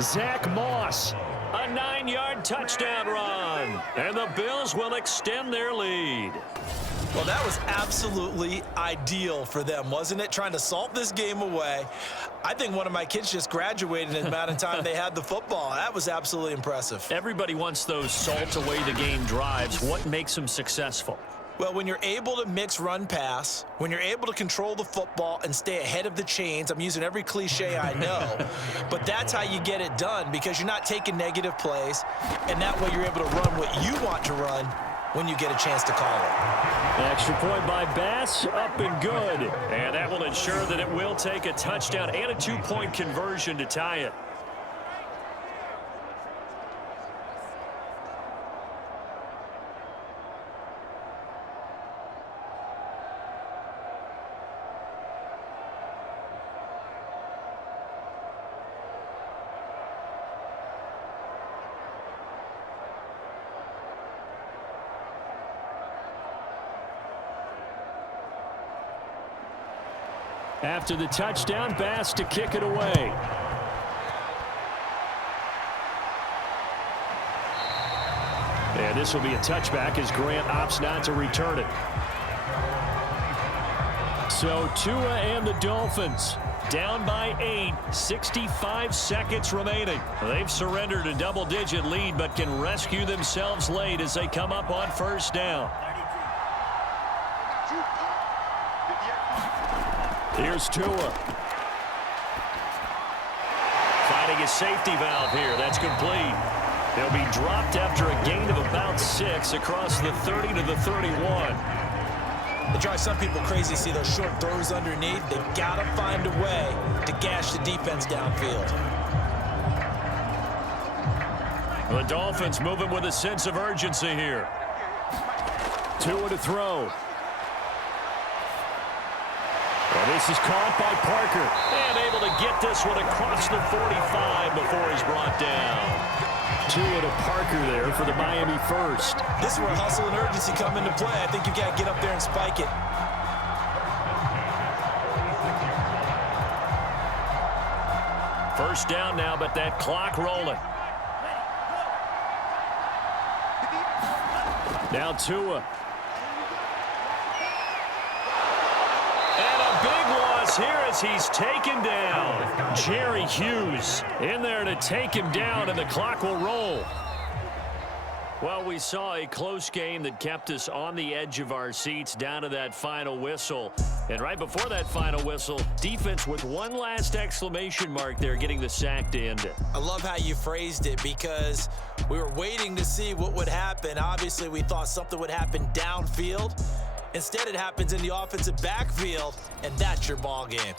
Zach Moss, a 9-yard touchdown run. And the Bills will extend their lead. Well, that was absolutely ideal for them, wasn't it? Trying to salt this game away. I think one of my kids just graduated in the amount of time they had the football. That was absolutely impressive. Everybody wants those salt away the game drives. What makes them successful? Well, when you're able to mix run pass, when you're able to control the football and stay ahead of the chains, I'm using every cliche I know, but that's how you get it done because you're not taking negative plays, and that way you're able to run what you want to run when you get a chance to call it. Extra point by Bass, up and good. And that will ensure that it will take a touchdown and a 2-point conversion to tie it. After the touchdown, Bass to kick it away. And this will be a touchback as Grant opts not to return it. So Tua and the Dolphins down by 8, 65 seconds remaining. They've surrendered a double-digit lead but can rescue themselves late as they come up on first down. Here's Tua. Finding a safety valve here. That's complete. They'll be dropped after a gain of about 6 across the 30 to the 31. It drives some people crazy to see those short throws underneath. They've got to find a way to gash the defense downfield. The Dolphins moving with a sense of urgency here. Tua to throw. Well, this is caught by Parker. And able to get this one across the 45 before he's brought down. Tua to Parker there for the Miami first. This is where hustle and urgency come into play. I think you've got to get up there and spike it. First down now, but that clock rolling. Now Tua. And a big loss here as he's taken down. Jerry Hughes in there to take him down, and the clock will roll. Well, we saw a close game that kept us on the edge of our seats down to that final whistle. And right before that final whistle, defense with one last exclamation mark there, getting the sack to end it. I love how you phrased it because we were waiting to see what would happen. Obviously, we thought something would happen downfield. Instead, it happens in the offensive backfield, and that's your ball game.